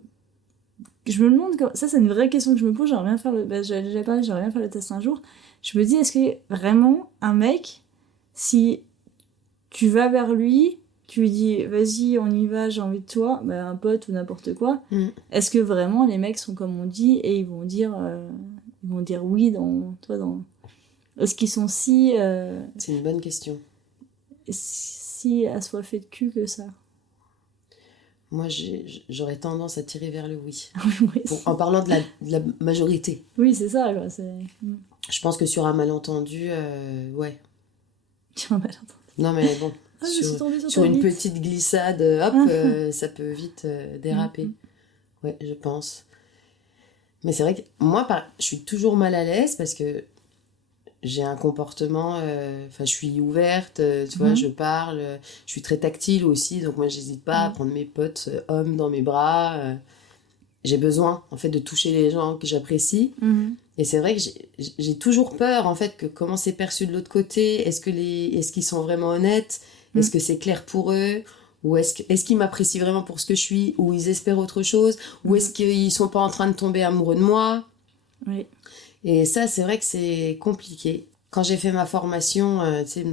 Je me demande. Ça, c'est une vraie question que je me pose. J'aimerais bien faire le. Bah, j'avais déjà parlé, j'aimerais bien faire le test un jour. Je me dis, est-ce que vraiment, un mec, si tu vas vers lui, tu lui dis, vas-y, on y va, j'ai envie de toi, bah, un pote ou n'importe quoi, est-ce que vraiment les mecs sont comme on dit et ils vont dire oui dans. Est-ce qu'ils sont C'est une bonne question. si assoiffés de cul que ça? Moi, j'aurais tendance à tirer vers le oui. Oui, En parlant de la majorité. oui, c'est ça, quoi. Je pense que sur un malentendu, ouais. Tu as mal entendu. Non, mais bon. Ah, je suis tombée sur ta une bite. petite glissade, hop, ça peut vite déraper. Ouais, je pense. Mais c'est vrai que moi, je suis toujours mal à l'aise parce que j'ai un comportement, je suis ouverte, tu vois, je parle, je suis très tactile aussi, donc moi j'hésite pas à prendre mes potes hommes dans mes bras. J'ai besoin en fait de toucher les gens que j'apprécie. Et c'est vrai que j'ai toujours peur en fait que comment c'est perçu de l'autre côté. Est-ce qu'ils sont vraiment honnêtes? Est-ce que c'est clair pour eux? Ou est-ce qu'ils m'apprécient vraiment pour ce que je suis? Ou ils espèrent autre chose? Ou est-ce qu'ils sont pas en train de tomber amoureux de moi? Oui. Et ça, c'est vrai que c'est compliqué. Quand j'ai fait ma formation, tu sais,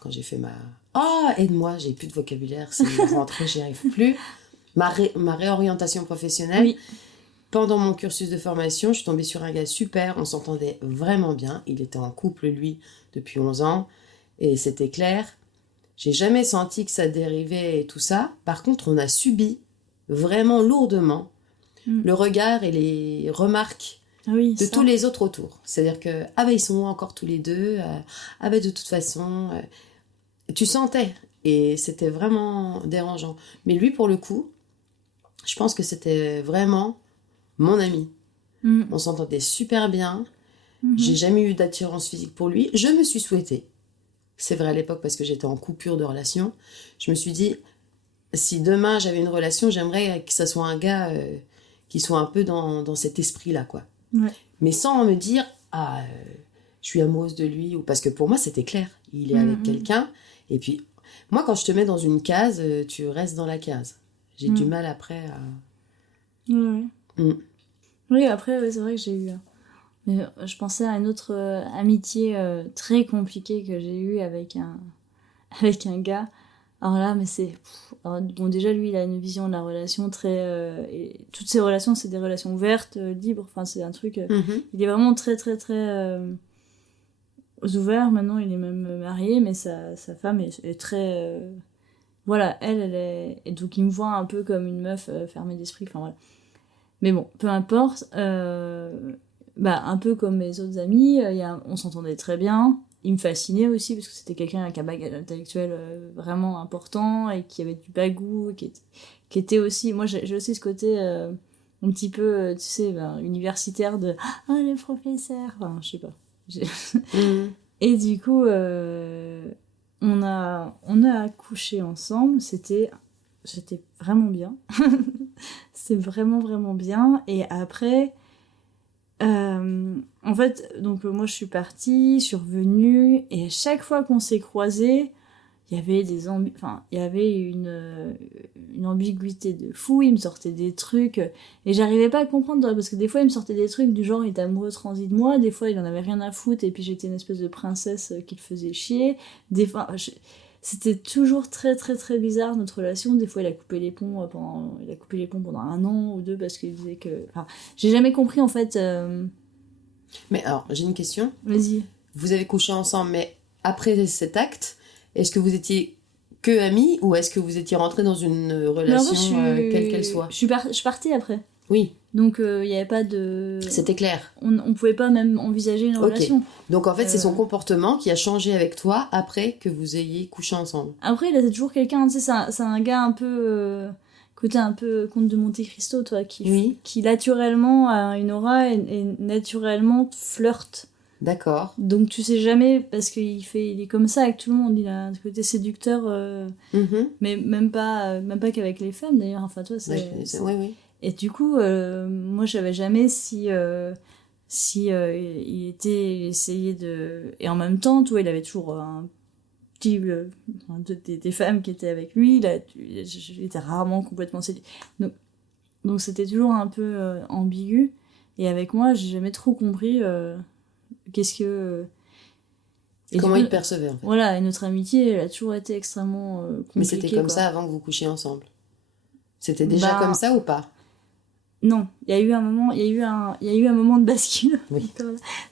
quand j'ai fait ma... Oh, aide-moi, j'ai plus de vocabulaire, c'est rentré, j'y arrive plus. Ma réorientation professionnelle. Oui. Pendant mon cursus de formation, je suis tombée sur un gars super, on s'entendait vraiment bien. Il était en couple, lui, depuis 11 ans. Et c'était clair. J'ai jamais senti que ça dérivait et tout ça. Par contre, on a subi vraiment lourdement le regard et les remarques de tous les autres autour. C'est-à-dire que, ils sont encore tous les deux. De toute façon, tu sentais. Et c'était vraiment dérangeant. Mais lui, pour le coup, je pense que c'était vraiment mon ami. On s'entendait super bien. J'ai jamais eu d'attirance physique pour lui. Je me suis souhaitée. C'est vrai à l'époque parce que j'étais en coupure de relation. Je me suis dit, si demain j'avais une relation, j'aimerais que ça soit un gars qui soit un peu dans cet esprit-là, quoi. Ouais. Mais sans me dire, je suis amoureuse de lui. Ou parce que pour moi, c'était clair. Il est avec quelqu'un. Et puis, moi, quand je te mets dans une case, tu restes dans la case. J'ai du mal après à... Oui, après, c'est vrai que j'ai eu... Mais je pensais à une autre amitié très compliquée que j'ai eue avec un gars. Alors là, mais c'est... bon, déjà, lui, il a une vision de la relation très... et toutes ses relations, c'est des relations ouvertes, libres. Enfin, c'est un truc... Il est vraiment très, très, très ouvert. Maintenant, il est même marié, mais sa femme est très... voilà, elle est... Et donc, il me voit un peu comme une meuf fermée d'esprit. Enfin, voilà. Mais bon, peu importe. Un peu comme mes autres amis, on s'entendait très bien. Il me fascinait aussi parce que c'était quelqu'un avec un bagage intellectuel vraiment important et qui avait du bagou, qui était aussi... Moi, j'ai aussi ce côté un petit peu, tu sais, universitaire de « Ah, le professeur !» Enfin, je sais pas. Et du coup, on a couché ensemble. C'était vraiment bien. C'était vraiment, vraiment bien. Et après... En fait, donc moi je suis partie, je suis revenue, et à chaque fois qu'on s'est croisés, il y avait il y avait une ambiguïté de fou. Il me sortait des trucs et j'arrivais pas à comprendre, parce que des fois il me sortait des trucs du genre il était amoureux transi de moi, des fois il en avait rien à foutre et puis j'étais une espèce de princesse qui le faisait chier. Des fois c'était toujours très très très bizarre notre relation. Des fois il a coupé les ponts pendant 1 an ou 2 parce qu'il disait que, enfin, j'ai jamais compris en fait. Mais alors, j'ai une question. Vas-y. Vous avez couché ensemble, mais après cet acte, est-ce que vous étiez que amis ou est-ce que vous étiez rentrés dans une relation, quelle qu'elle soit? Je suis partie après. Oui. Donc il n'y avait pas de... C'était clair. On pouvait pas même envisager une relation. Donc en fait, c'est son comportement qui a changé avec toi après que vous ayez couché ensemble. Après, il a toujours quelqu'un, tu sais, c'est un gars un peu... côté un peu Comte de Monte Cristo, toi, qui naturellement a une aura et naturellement flirte. D'accord. Donc tu sais jamais, parce qu'il est comme ça avec tout le monde, il a un côté séducteur, mais même pas qu'avec les femmes d'ailleurs, enfin toi c'est... Oui. Et du coup, moi je savais jamais si il essayait de... Et en même temps, tu vois, il avait toujours un petit... des femmes qui étaient avec lui, il était rarement complètement séduit. Donc c'était toujours un peu ambigu, et avec moi j'ai jamais trop compris... qu'est-ce que... Et comment il percevait, en fait. Voilà, et notre amitié, elle a toujours été extrêmement compliquée. Mais c'était comme ça avant que vous couchiez ensemble? C'était déjà comme ça ou pas? Non, il y a eu un moment de bascule. Oui.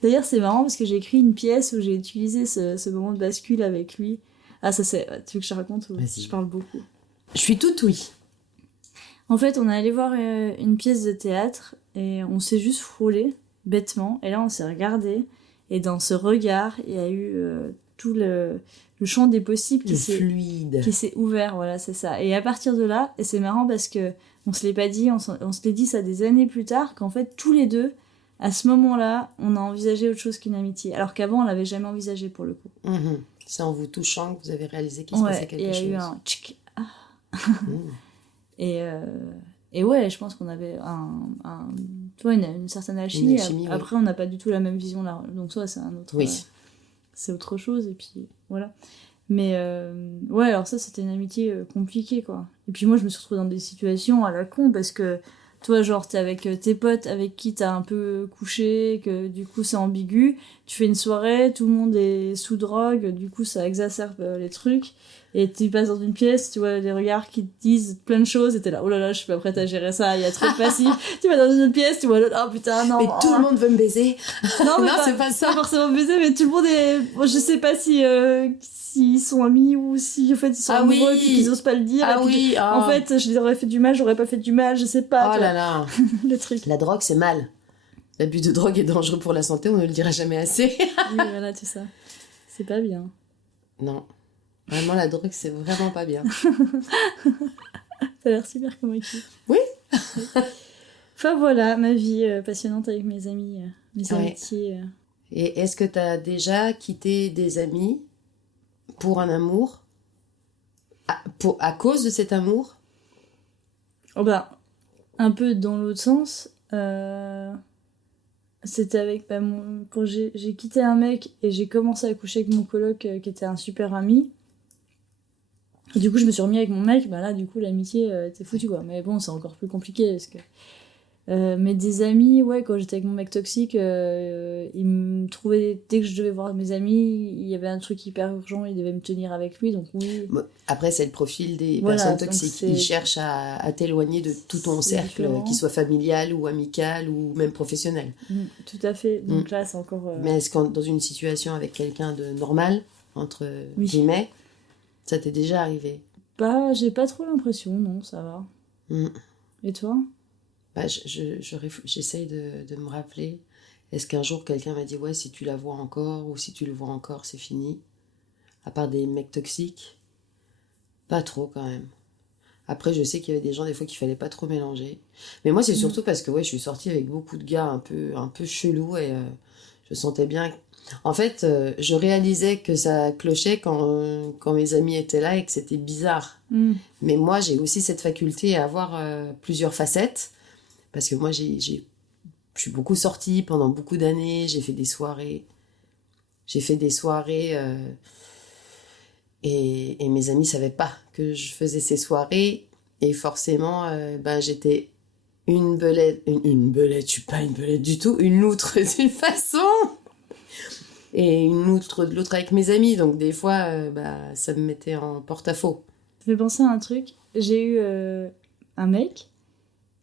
D'ailleurs, c'est marrant parce que j'ai écrit une pièce où j'ai utilisé ce moment de bascule avec lui. Ah, ça c'est... Tu veux que je raconte ou... Vas-y. Je parle beaucoup. Je suis toute oui. En fait, on est allé voir une pièce de théâtre et on s'est juste frôlé, bêtement. Et là, on s'est regardé. Et dans ce regard, il y a eu tout le champ des possibles qui s'est ouvert, voilà, c'est ça. Et à partir de là, et c'est marrant parce que on se l'est pas dit, on se l'est dit ça des années plus tard, qu'en fait, tous les deux, à ce moment-là, on a envisagé autre chose qu'une amitié. Alors qu'avant, on l'avait jamais envisagé pour le coup. Mmh. C'est en vous touchant que vous avez réalisé qu'il se passait quelque chose. Et il y a eu un tchic. Ah. Et ouais, je pense qu'on avait une certaine alchimie. Après, on n'a pas du tout la même vision là. Donc ça, c'est un autre... Oui. C'est autre chose, et puis voilà. Mais ouais, alors ça, c'était une amitié compliquée, quoi. Et puis moi, je me suis retrouvée dans des situations à la con, parce que toi, genre, t'es avec tes potes avec qui t'as un peu couché, que du coup, c'est ambigu. Tu fais une soirée, tout le monde est sous drogue, du coup, ça exacerbe les trucs. Et tu passes dans une pièce, tu vois des regards qui te disent plein de choses, et t'es là, oh là là, je suis pas prête à gérer ça, il y a trop de passifs. Tu vas dans une autre pièce, tu vois l'autre, oh putain, non. Mais tout le monde veut me baiser. Non, mais c'est pas ça. Forcément baiser, mais tout le monde est... Bon, je sais pas s'ils sont amis ou si en fait ils sont amoureux, puis qu'ils osent pas le dire. En fait, je leur aurais fait du mal, j'aurais pas fait du mal, je sais pas. Oh là là. Le truc. La drogue, c'est mal. L'abus de drogue est dangereux pour la santé, on ne le dira jamais assez. Oui, voilà, tout ça. C'est pas bien. Non. Vraiment, la drogue, c'est vraiment pas bien. Ça a l'air super convaincu. Oui. Enfin voilà, ma vie passionnante avec mes amis, mes amitiés. Et est-ce que tu as déjà quitté des amis pour un amour à cause de cet amour? Oh bah, un peu dans l'autre sens. C'était avec quand j'ai quitté un mec et j'ai commencé à coucher avec mon coloc qui était un super ami. Et du coup, je me suis remis avec mon mec, bah là, du coup, l'amitié était foutue, quoi. Mais bon, c'est encore plus compliqué, parce que... mais des amis, ouais, quand j'étais avec mon mec toxique, il me trouvait... Dès que je devais voir mes amis, il y avait un truc hyper urgent, il devait me tenir avec lui, donc oui. Après, c'est le profil des personnes toxiques. Ils cherchent à t'éloigner de tout ton cercle, qu'il soit familial ou amical ou même professionnel. Tout à fait. Donc là, c'est encore... Mais est-ce que dans une situation avec quelqu'un de normal, entre guillemets... Ça t'est déjà arrivé? Bah, j'ai pas trop l'impression, non, ça va. Et toi? Bah, j'essaye de me rappeler. Est-ce qu'un jour quelqu'un m'a dit, ouais, si tu la vois encore, ou si tu le vois encore, c'est fini? À part des mecs toxiques? Pas trop, quand même. Après, je sais qu'il y avait des gens, des fois, qu'il fallait pas trop mélanger. Mais moi, c'est surtout parce que, ouais, je suis sortie avec beaucoup de gars un peu chelous, et je sentais bien... En fait, je réalisais que ça clochait quand mes amis étaient là et que c'était bizarre. Mais moi, j'ai aussi cette faculté à avoir plusieurs facettes. Parce que moi, j'ai je suis beaucoup sortie pendant beaucoup d'années, j'ai fait des soirées. Et mes amis savaient pas que je faisais ces soirées. Et forcément, j'étais une belette. Une belette, je suis pas une belette du tout. Une loutre d'une façon. Et une loutre de l'autre avec mes amis. Donc des fois, ça me mettait en porte-à-faux. Ça fait penser à un truc. J'ai eu un mec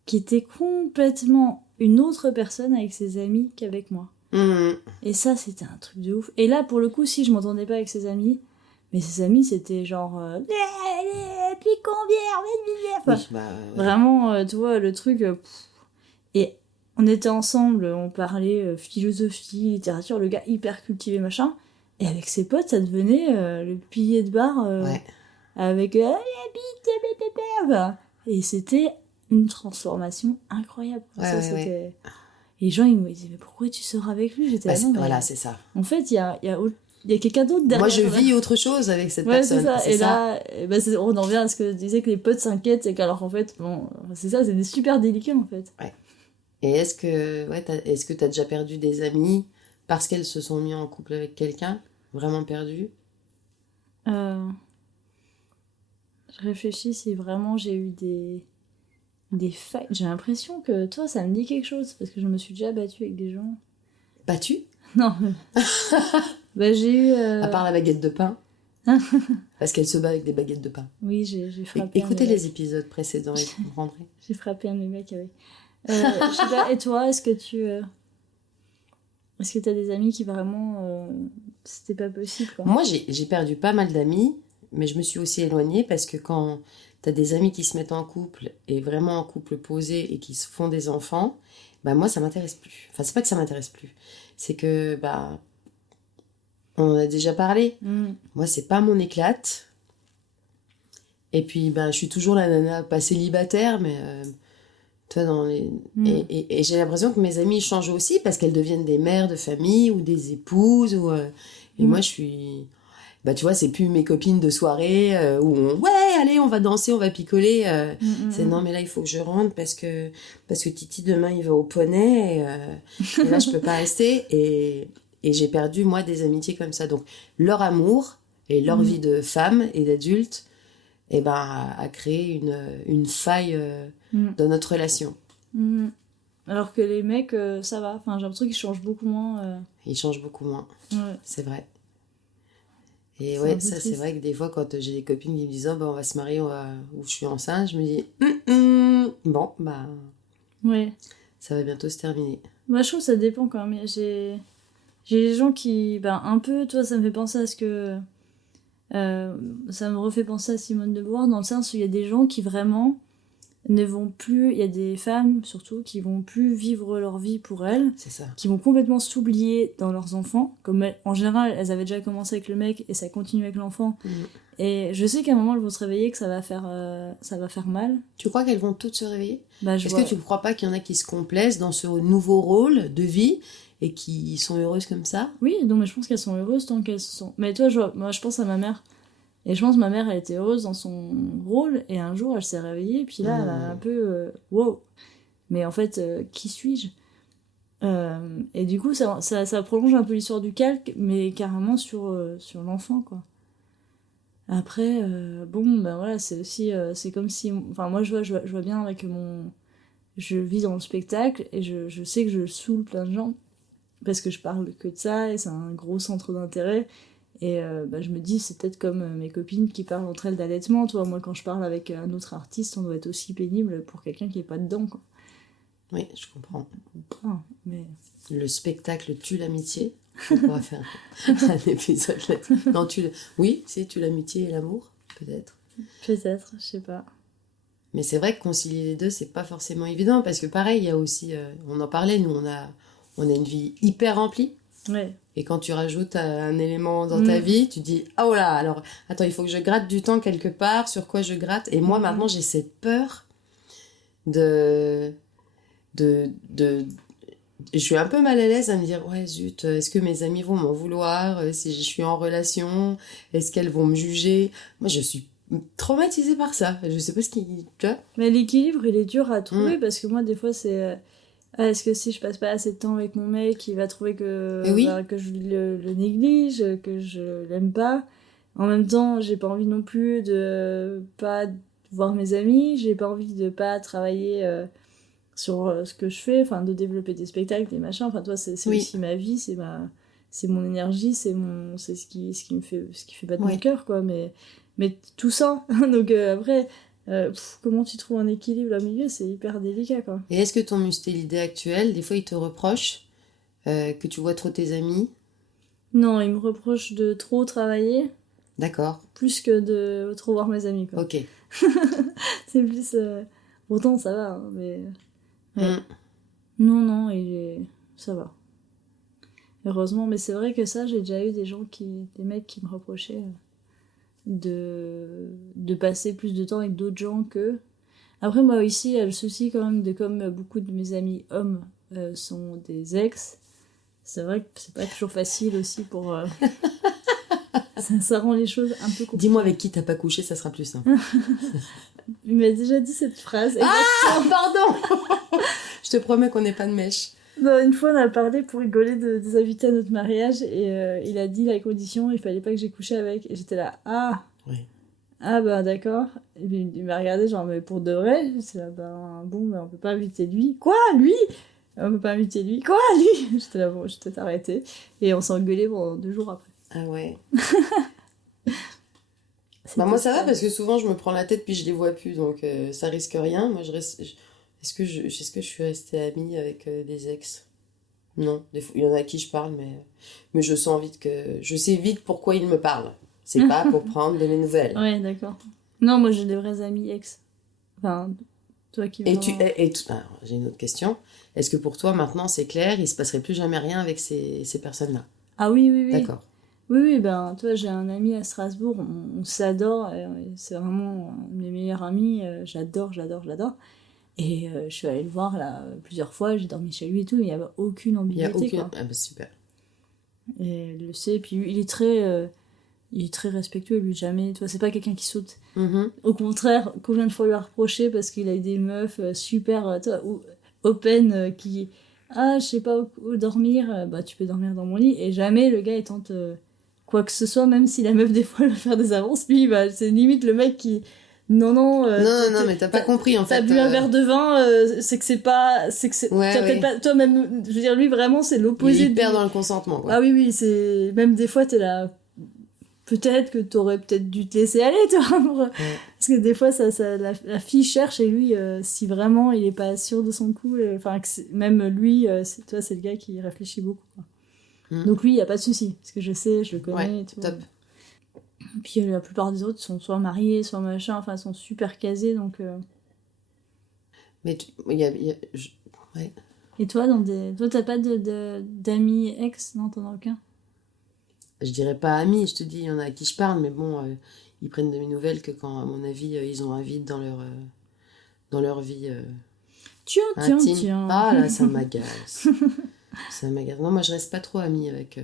qui était complètement une autre personne avec ses amis qu'avec moi. Mmh. Et ça, c'était un truc de ouf. Et là, pour le coup, si je m'entendais pas avec ses amis, mais ses amis, c'était genre... puis combien enfin, Oui, vraiment, tu vois, le truc... Et on était ensemble, on parlait philosophie, littérature, le gars hyper cultivé, machin. Et avec ses potes, ça devenait le pilier de bar avec... Et c'était une transformation incroyable. C'était... Et les gens, ils me disaient, mais pourquoi tu sors avec lui? J'étais non, voilà, c'est ça. En fait, il y a quelqu'un d'autre derrière. Moi, je vis autre chose avec cette personne. C'est ça. Et là, on en revient à ce que tu disais que les potes s'inquiètent, et qu'alors qu'en fait, bon, c'est ça, c'est super délicat en fait. Ouais. Et est-ce que t'as déjà perdu des amis parce qu'elles se sont mis en couple avec quelqu'un? Vraiment perdu? Je réfléchis si vraiment j'ai eu des fights. J'ai l'impression que toi, ça me dit quelque chose, parce que je me suis déjà battue avec des gens. Battue? Non. J'ai eu... À part la baguette de pain. Parce qu'elle se bat avec des baguettes de pain. Oui, j'ai frappé. Écoutez les épisodes précédents et vous comprendrez. J'ai frappé un de mes mecs avec. Je sais pas, et toi, est-ce que t'as des amis qui vraiment... c'était pas possible, quoi? Moi, j'ai perdu pas mal d'amis, mais je me suis aussi éloignée parce que quand t'as des amis qui se mettent en couple, et vraiment en couple posé, et qui se font des enfants, moi, ça m'intéresse plus. Enfin, c'est pas que ça m'intéresse plus. C'est que, on en a déjà parlé. Moi, c'est pas mon éclate. Et puis, je suis toujours la nana pas célibataire, mais... toi, et j'ai l'impression que mes amies changent aussi parce qu'elles deviennent des mères de famille ou des épouses. Et moi, je suis... tu vois, c'est plus mes copines de soirée où allez, on va danser, on va picoler. C'est non, mais là, il faut que je rentre parce que Titi, demain, il va au poney. Et là, je peux pas rester. Et j'ai perdu, moi, des amitiés comme ça. Donc, leur amour et leur vie de femme et d'adulte a créé une faille dans notre relation. Alors que les mecs, ça va. Enfin, j'ai l'impression qu'ils changent beaucoup moins. Ils changent beaucoup moins. Ouais. C'est vrai. Et c'est c'est vrai que des fois, quand j'ai des copines qui me disent on va se marier ou je suis enceinte, je me dis ouais. Ça va bientôt se terminer. Moi, je trouve que ça dépend quand même. J'ai des gens qui, un peu, toi, ça me fait penser à ce que... ça me refait penser à Simone de Beauvoir, dans le sens où il y a des gens qui vraiment ne vont plus... Il y a des femmes, surtout, qui vont plus vivre leur vie pour elles. C'est ça. Qui vont complètement s'oublier dans leurs enfants. Comme en général, elles avaient déjà commencé avec le mec et ça continue avec l'enfant. Et je sais qu'à un moment, elles vont se réveiller, que ça va faire mal. Tu crois qu'elles vont toutes se réveiller? Est-ce que tu ne crois pas qu'il y en a qui se complaisent dans ce nouveau rôle de vie et qui sont heureuses comme ça? Oui, donc, mais je pense qu'elles sont heureuses tant qu'elles se sont... Mais toi, moi, je pense à ma mère. Et je pense que ma mère, elle était heureuse dans son rôle, et un jour, elle s'est réveillée, puis là, elle a un peu... wow. Mais en fait, qui suis-je? Et du coup, ça prolonge un peu l'histoire du calque, mais carrément sur l'enfant, quoi. Après, voilà, c'est aussi... c'est comme si... Enfin, moi, je vois bien avec mon... Je vis dans le spectacle, et je sais que je saoule plein de gens, parce que je parle que de ça, et c'est un gros centre d'intérêt. Et je me dis, c'est peut-être comme mes copines qui parlent entre elles d'allaitement. Toi, moi, quand je parle avec un autre artiste, on doit être aussi pénible pour quelqu'un qui est pas dedans, quoi. Oui, je comprends. Mais... Le spectacle tue l'amitié. On pourra faire un épisode là-dessus. Non, oui, c'est tue l'amitié et l'amour, peut-être. Peut-être, je sais pas. Mais c'est vrai que concilier les deux, c'est pas forcément évident, parce que pareil, il y a aussi... on en parlait, nous, on a une vie hyper remplie. Ouais. Et quand tu rajoutes un élément dans ta vie, tu dis oh là, alors attends, il faut que je gratte du temps quelque part, sur quoi je gratte. Et moi maintenant j'ai cette peur de je suis un peu mal à l'aise à me dire ouais zut, est-ce que mes amis vont m'en vouloir si je suis en relation, est-ce qu'elles vont me juger? Moi je suis traumatisée par ça, je sais pas ce qui... Tu vois? Mais l'équilibre il est dur à trouver, parce que moi des fois c'est... ah, est-ce que si je passe pas assez de temps avec mon mec, il va trouver que, Mais oui. que je le néglige, que je l'aime pas. En même temps, j'ai pas envie non plus de pas voir mes amis, j'ai pas envie de pas travailler sur ce que je fais, enfin de développer des spectacles, des machins. Enfin, toi, c'est Oui. aussi ma vie, c'est mon énergie, c'est ce qui me fait, ce qui fait battre Ouais. mon cœur, quoi. Mais tout ça. Donc après, comment tu trouves un équilibre au milieu, c'est hyper délicat, quoi. Et est-ce que ton mustélidé actuel, des fois, il te reproche que tu vois trop tes amis? Non, il me reproche de trop travailler, D'accord. plus que de trop voir mes amis, quoi. Ok. C'est plus. Pourtant, ça va, hein, mais. Ouais. Mm. Non, ça va. Heureusement, mais c'est vrai que ça, j'ai déjà eu des mecs qui me reprochaient de passer plus de temps avec d'autres gens que. Après, moi ici, il y a le souci quand même de comme beaucoup de mes amis hommes sont des ex, c'est vrai que c'est pas toujours facile aussi pour. Ça rend les choses un peu compliquées. Dis-moi avec qui t'as pas couché, ça sera plus simple. Il m'a déjà dit cette phrase. Ah, pardon. Je te promets qu'on n'est pas de mèche. Non, une fois, on a parlé pour rigoler des invités à notre mariage et il a dit la condition, il fallait pas que j'ai couché avec. Et j'étais là, ah, Oui. ah bah d'accord. Et puis il m'a regardé genre, mais pour de vrai? J'étais là, bah bon, mais on peut pas inviter lui. Quoi, lui? On peut pas inviter lui. Quoi, lui? J'étais là, bon, je t'ai arrêté. Et on s'est engueulé pendant 2 jours après. Ah ouais. Bah moi ça va parce que souvent je me prends la tête puis je les vois plus donc ça risque rien. Moi je reste. Est-ce que je suis restée amie avec des ex? Non, des fois, il y en a à qui je parle mais je sens vite que je sais vite pourquoi ils me parlent. C'est pas pour prendre de mes nouvelles. Ouais, d'accord. Non, moi j'ai des vrais amis ex. Enfin, toi qui Et vraiment... alors, j'ai une autre question. Est-ce que pour toi maintenant c'est clair, il se passerait plus jamais rien avec ces personnes-là? Ah oui. D'accord. Oui, ben, toi, j'ai un ami à Strasbourg, on s'adore, c'est vraiment un de mes meilleurs amis, j'adore. Et je suis allée le voir là plusieurs fois, j'ai dormi chez lui et tout, il n'y avait aucune Il y a ambiguïté, aucune. quoi. Ah bah super. Et il le sait, puis il est très respectueux, lui, jamais, tu vois, c'est pas quelqu'un qui saute. Mhm. Au contraire, combien de fois il lui a reproché parce qu'il a eu des meufs super, toi, open, qui, ah, je sais pas où dormir, bah tu peux dormir dans mon lit, et jamais le gars il tente quoi que ce soit, même si la meuf des fois elle va faire des avances, lui, bah, c'est limite le mec qui, non, Non, mais t'as pas compris en fait. t'as bu un verre de vin, c'est que c'est pas, c'est que c'est, Ouais, t'as oui. peut-être pas, toi même, je veux dire, lui vraiment c'est Il est l'opposé hyper dans le consentement quoi. Ah oui, c'est, même des fois t'es là, peut-être que t'aurais peut-être dû te laisser aller, tu vois, parce que des fois la fille cherche et lui, si vraiment il est pas sûr de son coup, enfin même lui, tu vois, c'est le gars qui réfléchit beaucoup, quoi. Donc lui, il y a pas de souci, parce que je sais, je le connais, Ouais, et tout. top. Puis la plupart des autres sont soit mariés, soit machin, enfin sont super casés, donc. Mais ouais. Et toi, toi t'as pas d'amis ex, non, t'en as aucun? Je dirais pas amis, je te dis, il y en a à qui je parle, mais bon, ils prennent de mes nouvelles que quand, à mon avis, ils ont un vide dans leur vie intime. Tiens. Ah là, ça m'agace. Ça m'agace. Non, moi, je reste pas trop amie avec.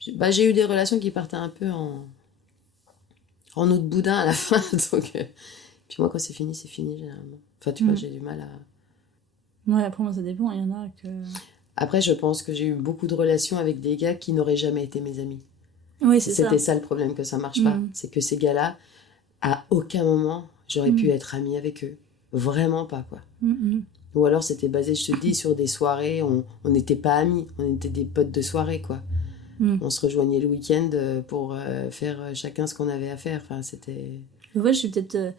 J'ai eu des relations qui partaient un peu en eau de boudin à la fin, donc. Puis moi, quand c'est fini, généralement. Enfin, tu vois, j'ai du mal à. Ouais, après, moi, ça dépend, il y en a que. Après, je pense que j'ai eu beaucoup de relations avec des gars qui n'auraient jamais été mes amis. Oui, c'est ça. C'était ça le problème, que ça marche pas. C'est que ces gars-là, à aucun moment, j'aurais pu être amie avec eux. Vraiment pas, quoi. Ou alors, c'était basé, je te dis, sur des soirées. On n'était pas amis, on était des potes de soirée, quoi. On se rejoignait le week-end pour faire chacun ce qu'on avait à faire. Enfin, c'était... Ouais, je suis peut-être...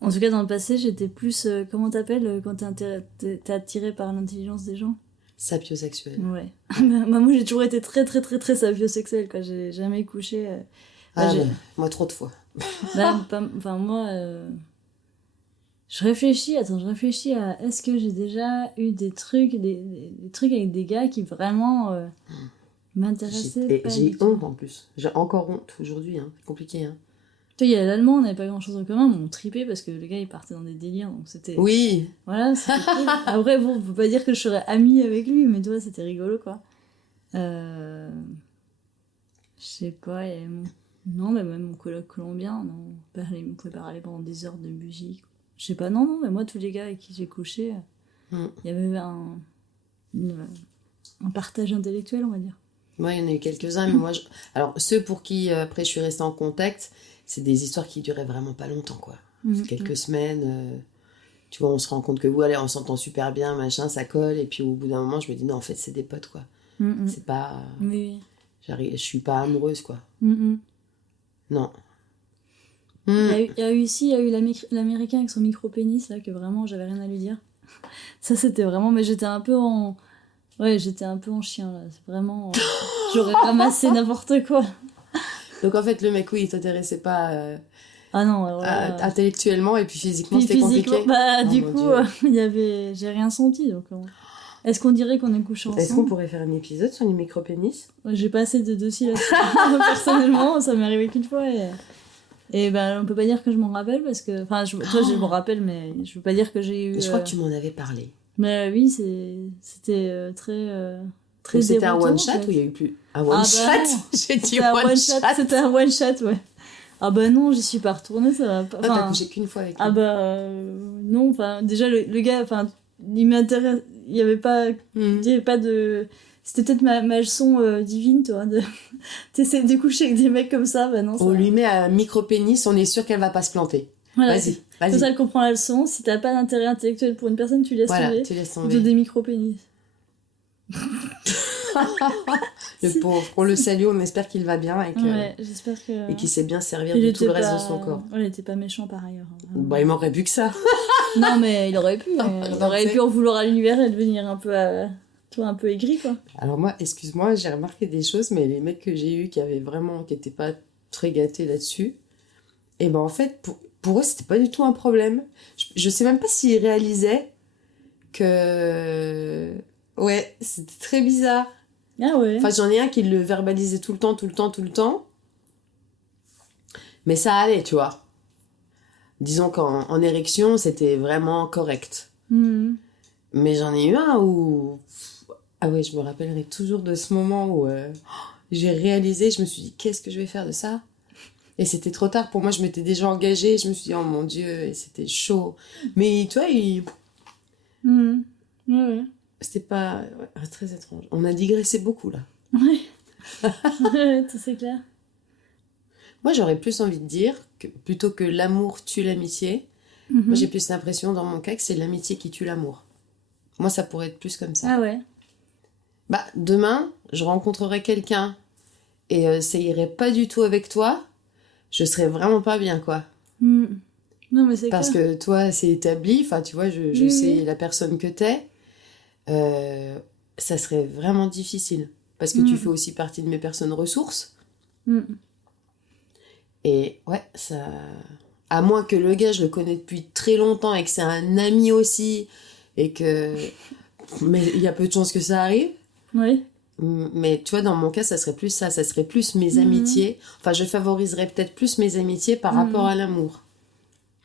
En tout cas, dans le passé, j'étais plus... comment t'appelles quand t'es attiré par l'intelligence des gens? Sapiosexuel. Ouais. Moi, j'ai toujours été très, très, très, très sapiosexuelle, quoi. J'ai jamais couché... moi, trop de fois. Enfin, moi... Je réfléchis à est-ce que j'ai déjà eu des trucs avec des gars qui vraiment m'intéressaient pas J'ai du tout. honte en plus. J'ai encore honte aujourd'hui, hein. C'est compliqué, hein. Toi, il y a l'allemand, on n'avait pas grand chose en commun, mais on tripait parce que le gars il partait dans des délires, donc c'était. Oui. Voilà, c'était cool. Après, bon, faut pas dire que je serais amie avec lui, mais toi, c'était rigolo, quoi. Je sais pas, non, mais même mon coloc colombien, on pouvait parler pendant des heures de musique. Je sais pas, non, mais moi, tous les gars avec qui j'ai couché, Il y avait un partage intellectuel, on va dire. Ouais, il y en a eu quelques-uns, mais moi, alors ceux pour qui après je suis restée en contact, c'est des histoires qui duraient vraiment pas longtemps, quoi. Quelques semaines, tu vois, on se rend compte que allez, on s'entend super bien, machin, ça colle, et puis au bout d'un moment, je me dis non, en fait, c'est des potes, quoi. C'est pas, je suis pas amoureuse, quoi. Non. Il y a eu l'américain avec son micro-pénis, là, que vraiment, j'avais rien à lui dire. Ça, c'était vraiment... Mais j'étais un peu en... Ouais, j'étais un peu en chien, là. C'est vraiment... J'aurais ramassé n'importe quoi. Donc, en fait, le mec, oui, il t'intéressait pas Ah non, intellectuellement, et puis physiquement, puis c'était compliqué. Bah, Oh, du mon coup, j'ai rien senti, donc... Est-ce qu'on dirait qu'on est couché ensemble ? Est-ce qu'on pourrait faire un épisode sur les micro-pénis ? J'ai pas assez de dossiers là-dessus. Personnellement, ça m'est arrivé qu'une fois, et ben, on peut pas dire que je m'en rappelle, parce que... Enfin, toi, je m'en rappelle, mais je veux pas dire que j'ai eu... Je crois que tu m'en avais parlé. Mais oui, c'était très Donc, c'était un déroutant, one-shot en fait. ou il y a eu plus ? Un one-shot ? J'ai dit C'était un one-shot. C'était un one-shot, ouais. Ah bah non, j'y suis pas retournée, ça va pas... Ah, t'as couché qu'une fois avec lui. Ah bah... non, enfin, déjà, le gars, enfin, il m'intéresse... Il y avait pas... Il y avait pas de... C'était peut-être ma leçon divine, toi, de... T'essaies de coucher avec des mecs comme ça, bah non, ça... On lui met un micro-pénis, on est sûr qu'elle va pas se planter. Voilà, Vas-y. Comme ça, elle comprend la leçon. Si t'as pas d'intérêt intellectuel pour une personne, tu laisses tomber. Tu laisses De tomber. des micro-pénis. Le pauvre, on le salue, on espère qu'il va bien Ouais, j'espère que... et qu'il sait bien servir de tout le reste de son corps. Ouais, il était pas méchant par ailleurs. Bah, il m'aurait pu que ça. Non, mais il aurait pu. Il aurait pu en vouloir à l'univers et devenir un peu... toi, un peu aigri, quoi. Alors moi, excuse-moi, j'ai remarqué des choses, mais les mecs que j'ai eus qui étaient pas très gâtés là-dessus, et ben en fait, pour eux, c'était pas du tout un problème. Je sais même pas s'ils réalisaient que... Ouais, c'était très bizarre. Ah ouais. Enfin, j'en ai un qui le verbalisait tout le temps. Mais ça allait, tu vois. Disons qu'en érection, c'était vraiment correct. Mais j'en ai eu un où... Ah ouais, je me rappellerai toujours de ce moment où j'ai réalisé, je me suis dit, qu'est-ce que je vais faire de ça ? Et c'était trop tard pour moi, je m'étais déjà engagée, je me suis dit, oh mon Dieu, et c'était chaud. Mais tu vois, Ouais. c'était pas... Ouais, très étrange. On a digressé beaucoup, là. Ouais. Ouais, c'est clair. Moi, j'aurais plus envie de dire que plutôt que l'amour tue l'amitié, moi, j'ai plus l'impression, dans mon cas, que c'est l'amitié qui tue l'amour. Moi, ça pourrait être plus comme ça. Ah ouais. Bah, demain, je rencontrerai quelqu'un et ça irait pas du tout avec toi, je serais vraiment pas bien, quoi. Non, mais c'est Parce clair. que toi, c'est établi, enfin, tu vois, je sais la personne que t'es. Ça serait vraiment difficile. Parce que tu fais aussi partie de mes personnes ressources. Et ouais, ça... À moins que le gars, je le connais depuis très longtemps et que c'est un ami aussi, et que... Mais il y a peu de chances que ça arrive. Oui. Mais tu vois, dans mon cas, ça serait plus ça. Ça serait plus mes amitiés. Enfin, je favoriserais peut-être plus mes amitiés par rapport à l'amour.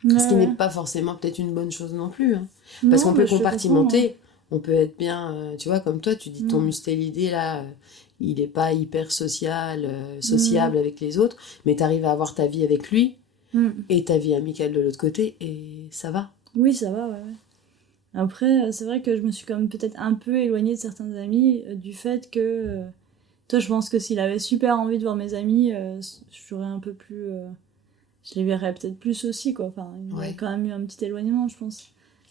Ce qui n'est pas forcément peut-être une bonne chose non plus. Hein. Parce qu'on peut compartimenter. On peut être bien... tu vois, comme toi, tu dis ton mustélidé, là... il est pas hyper sociable avec les autres, mais t'arrives à avoir ta vie avec lui et ta vie amicale de l'autre côté, et ça va. Oui, ça va, ouais. Après, c'est vrai que je me suis quand même peut-être un peu éloignée de certains amis du fait que... toi, je pense que s'il avait super envie de voir mes amis, j'aurais un peu plus... je les verrais peut-être plus aussi, quoi. Enfin, il y aurait quand même eu un petit éloignement, je pense.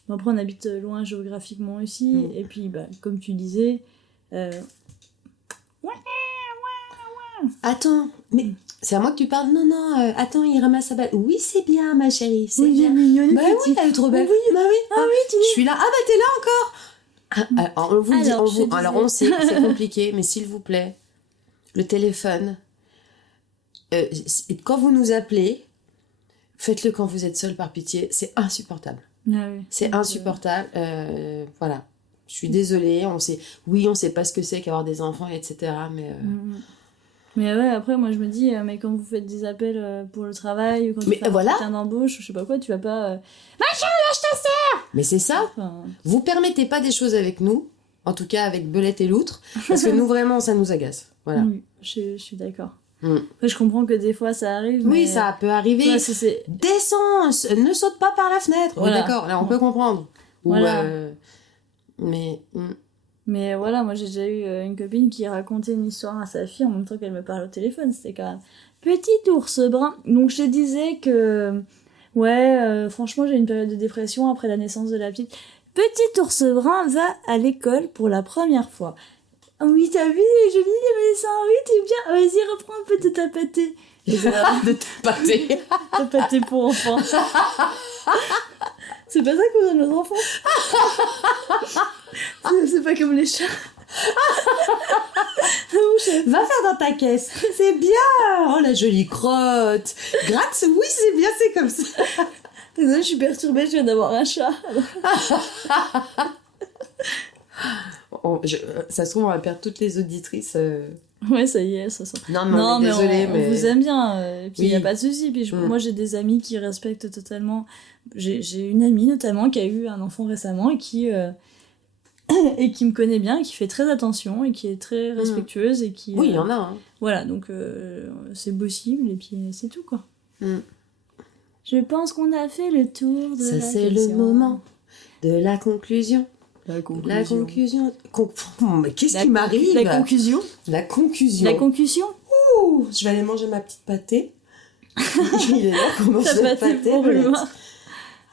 Bon, après, on habite loin géographiquement aussi, et puis, bah, comme tu disais... Attends, mais c'est à moi que tu parles? Non, attends, il ramasse sa balle. Oui, c'est bien, ma chérie, c'est bien. Mignonne, bah oui, elle est trop belle. Oui, bah oui, tu je suis là. Ah bah t'es là encore. On vous le dit, alors on sait que c'est compliqué, mais s'il vous plaît, le téléphone, quand vous nous appelez, faites-le quand vous êtes seul, par pitié, c'est insupportable. Ah oui. C'est insupportable, voilà. Je suis désolée, on sait pas ce que c'est qu'avoir des enfants, etc. Mais ouais, après, moi, je me dis, mais quand vous faites des appels pour le travail, ou quand tu fais un entretien d'embauche, je sais pas quoi, tu vas pas... Machin, lâche ta sœur! Mais c'est ça. Enfin... Vous permettez pas des choses avec nous, en tout cas avec Belette et l'outre, parce que nous, vraiment, ça nous agace. Voilà. Oui, je suis d'accord. Après, je comprends que des fois, ça arrive, Oui, ça peut arriver. Ouais, descends, ne saute pas par la fenêtre. Voilà. Oui, d'accord, là, on peut comprendre. Ou, voilà. Mais voilà, moi j'ai déjà eu une copine qui racontait une histoire à sa fille en même temps qu'elle me parlait au téléphone. C'était quand même petit ours brun. Donc je te disais que, ouais, franchement j'ai une période de dépression après la naissance de la petite. Petit ours brun va à l'école pour la première fois. Oh oui, t'as vu, les jolis les dessins, oui, t'es bien. Vas-y, reprends un peu de ta pâté. De ta pâté. Ta pâté pour enfants. C'est pas ça qu'on donne aux enfants. C'est pas comme les chats. Mon chef. Va faire dans ta caisse. C'est bien. Oh, la jolie crotte. Gratte, oui, c'est bien, c'est comme ça. Désolée, je suis perturbée, je viens d'avoir un chat. Ça se trouve, on va perdre toutes les auditrices. Ouais, ça y est, ça sent. Non, mais désolée, on vous aime bien. Et puis, il n'y a Oui. pas de souci. Puis, moi, j'ai des amis qui respectent totalement. J'ai une amie, notamment, qui a eu un enfant récemment et qui me connaît bien, et qui fait très attention, et qui est très respectueuse. Et qui, Oui, il y en a. Hein. Voilà, donc c'est possible, et puis c'est tout, quoi. Mm. Je pense qu'on a fait le tour de Ça, la c'est le question. moment de la conclusion. La La conclusion. conclusion. Mais qu'est-ce qui m'arrive? La conclusion. La conclusion. La conclusion. Ouh, je vais aller manger ma petite pâtée. Il est là, comment Ta je vais pâtée pâter, pour Paulette. moi.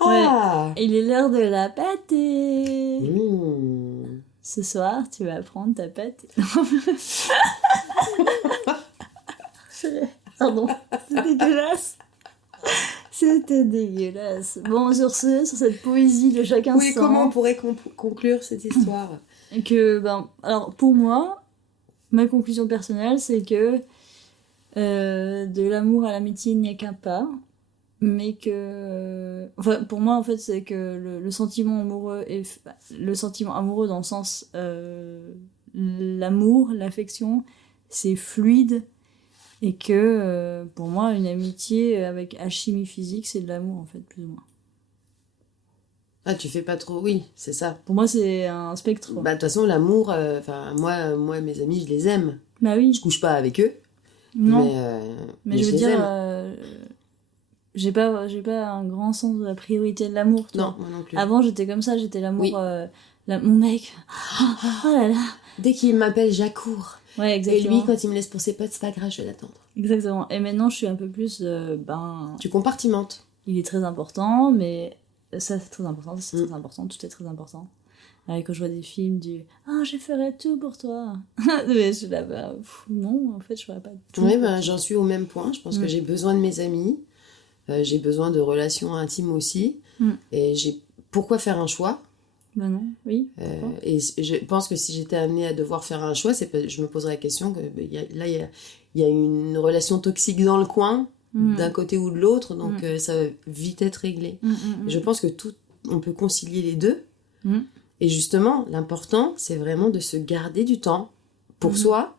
Ah. Il est l'heure de la pâtée. Mmh. Ce soir, tu vas prendre ta pâtée. Pardon, c'est dégueulasse. C'était dégueulasse. Bon, sur cette poésie de chaque instant. Oui, comment on pourrait conclure cette histoire? Que, alors, pour moi, ma conclusion personnelle, c'est que de l'amour à l'amitié, il n'y a qu'un pas. Mais que... Enfin, pour moi, en fait, c'est que le sentiment amoureux est... Le sentiment amoureux dans le sens... l'amour, l'affection, c'est fluide. Et que, pour moi, une amitié avec alchimie physique, c'est de l'amour, en fait, plus ou moins. Ah, tu fais pas trop... Oui, c'est ça. Pour moi, c'est un spectre. Bah, de toute façon, l'amour... moi, mes amis, je les aime. Bah oui. Je couche pas avec eux. Non. Mais je veux les dire... aime. J'ai pas un grand sens de la priorité de l'amour, tu Non, vois. moi non plus. Avant, j'étais comme ça, j'étais l'amour... Oui. mon mec... Oh là là. Dès qu'il m'appelle, j'accours. Ouais, Et exactement. lui, quand il me laisse pour ses potes, c'est pas grave, je vais l'attendre. Exactement. Et maintenant, je suis un peu plus... Tu compartimentes. il est très important, mais ça, c'est très important, ça, c'est très important, tout est très important. Quand je vois des films du « Ah, je ferais tout pour toi !» Mais je suis là, non, en fait, je ferais pas tout. Oui, j'en suis au même point. Je pense que j'ai besoin de mes amis. J'ai besoin de relations intimes aussi. Et pourquoi faire un choix? Ben non, oui. Et je pense que si j'étais amenée à devoir faire un choix, je me poserais la question que il y a une relation toxique dans le coin, d'un côté ou de l'autre, donc ça va vite être réglé. Je pense que on peut concilier les deux. Et justement, l'important, c'est vraiment de se garder du temps pour soi,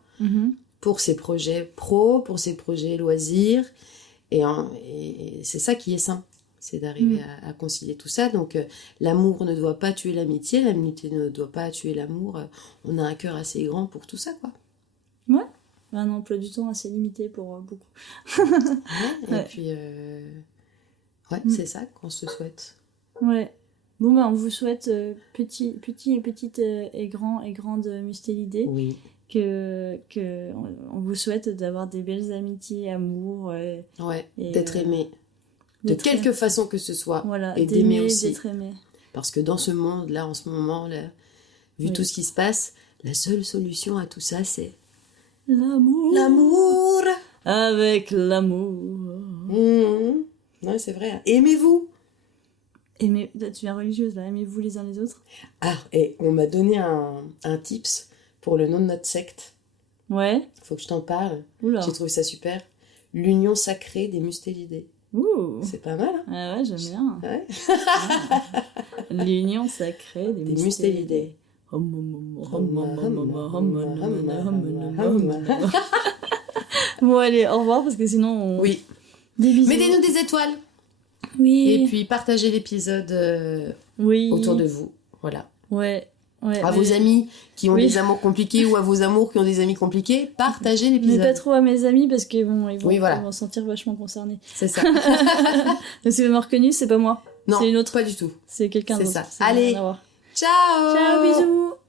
pour ses projets pro, pour ses projets loisirs. Et c'est ça qui est sain. C'est d'arriver à concilier tout ça. Donc, l'amour ne doit pas tuer l'amitié, l'amitié ne doit pas tuer l'amour. On a un cœur assez grand pour tout ça, quoi. Ouais. Un emploi du temps assez limité pour beaucoup. Et puis, c'est ça qu'on se souhaite. Ouais. Bon, on vous souhaite, petit et petite et grand et grande Mustélidée. Oui. On vous souhaite d'avoir des belles amitiés, amour. D'être aimé. De quelque façon que ce soit. Voilà, et d'aimer aussi. D'être aimé. Parce que dans ce monde-là, en ce moment, là, vu tout ce qui se passe, la seule solution à tout ça, c'est... L'amour. L'amour. Avec l'amour. Ouais, c'est vrai. Aimez-vous. Tu viens religieuse, là. Aimez-vous les uns les autres. Ah, et on m'a donné un tips pour le nom de notre secte. Ouais. Faut que je t'en parle. Oula. J'ai trouvé ça super. L'union sacrée des Mustélidés. Ouh. C'est pas mal, hein? Ah ouais, j'aime bien. Ouais. L'union sacrée des Mustélidés. Bon, allez, au revoir, parce que sinon... Oui. Des bisous. Mettez-nous des étoiles. Oui. Et puis partagez l'épisode autour de vous. Voilà. Ouais. À vos amis qui ont des amours compliqués ou à vos amours qui ont des amis compliqués, partagez l'épisode. Mais pas trop à mes amis parce qu'ils vont Oui, voilà. ils vont se sentir vachement concernés. C'est ça. Donc si vous m'avez reconnu, c'est pas moi. Non, c'est une autre. pas du tout. C'est quelqu'un d'autre. C'est ça. N'a Allez. rien à voir. Ciao. Ciao, bisous.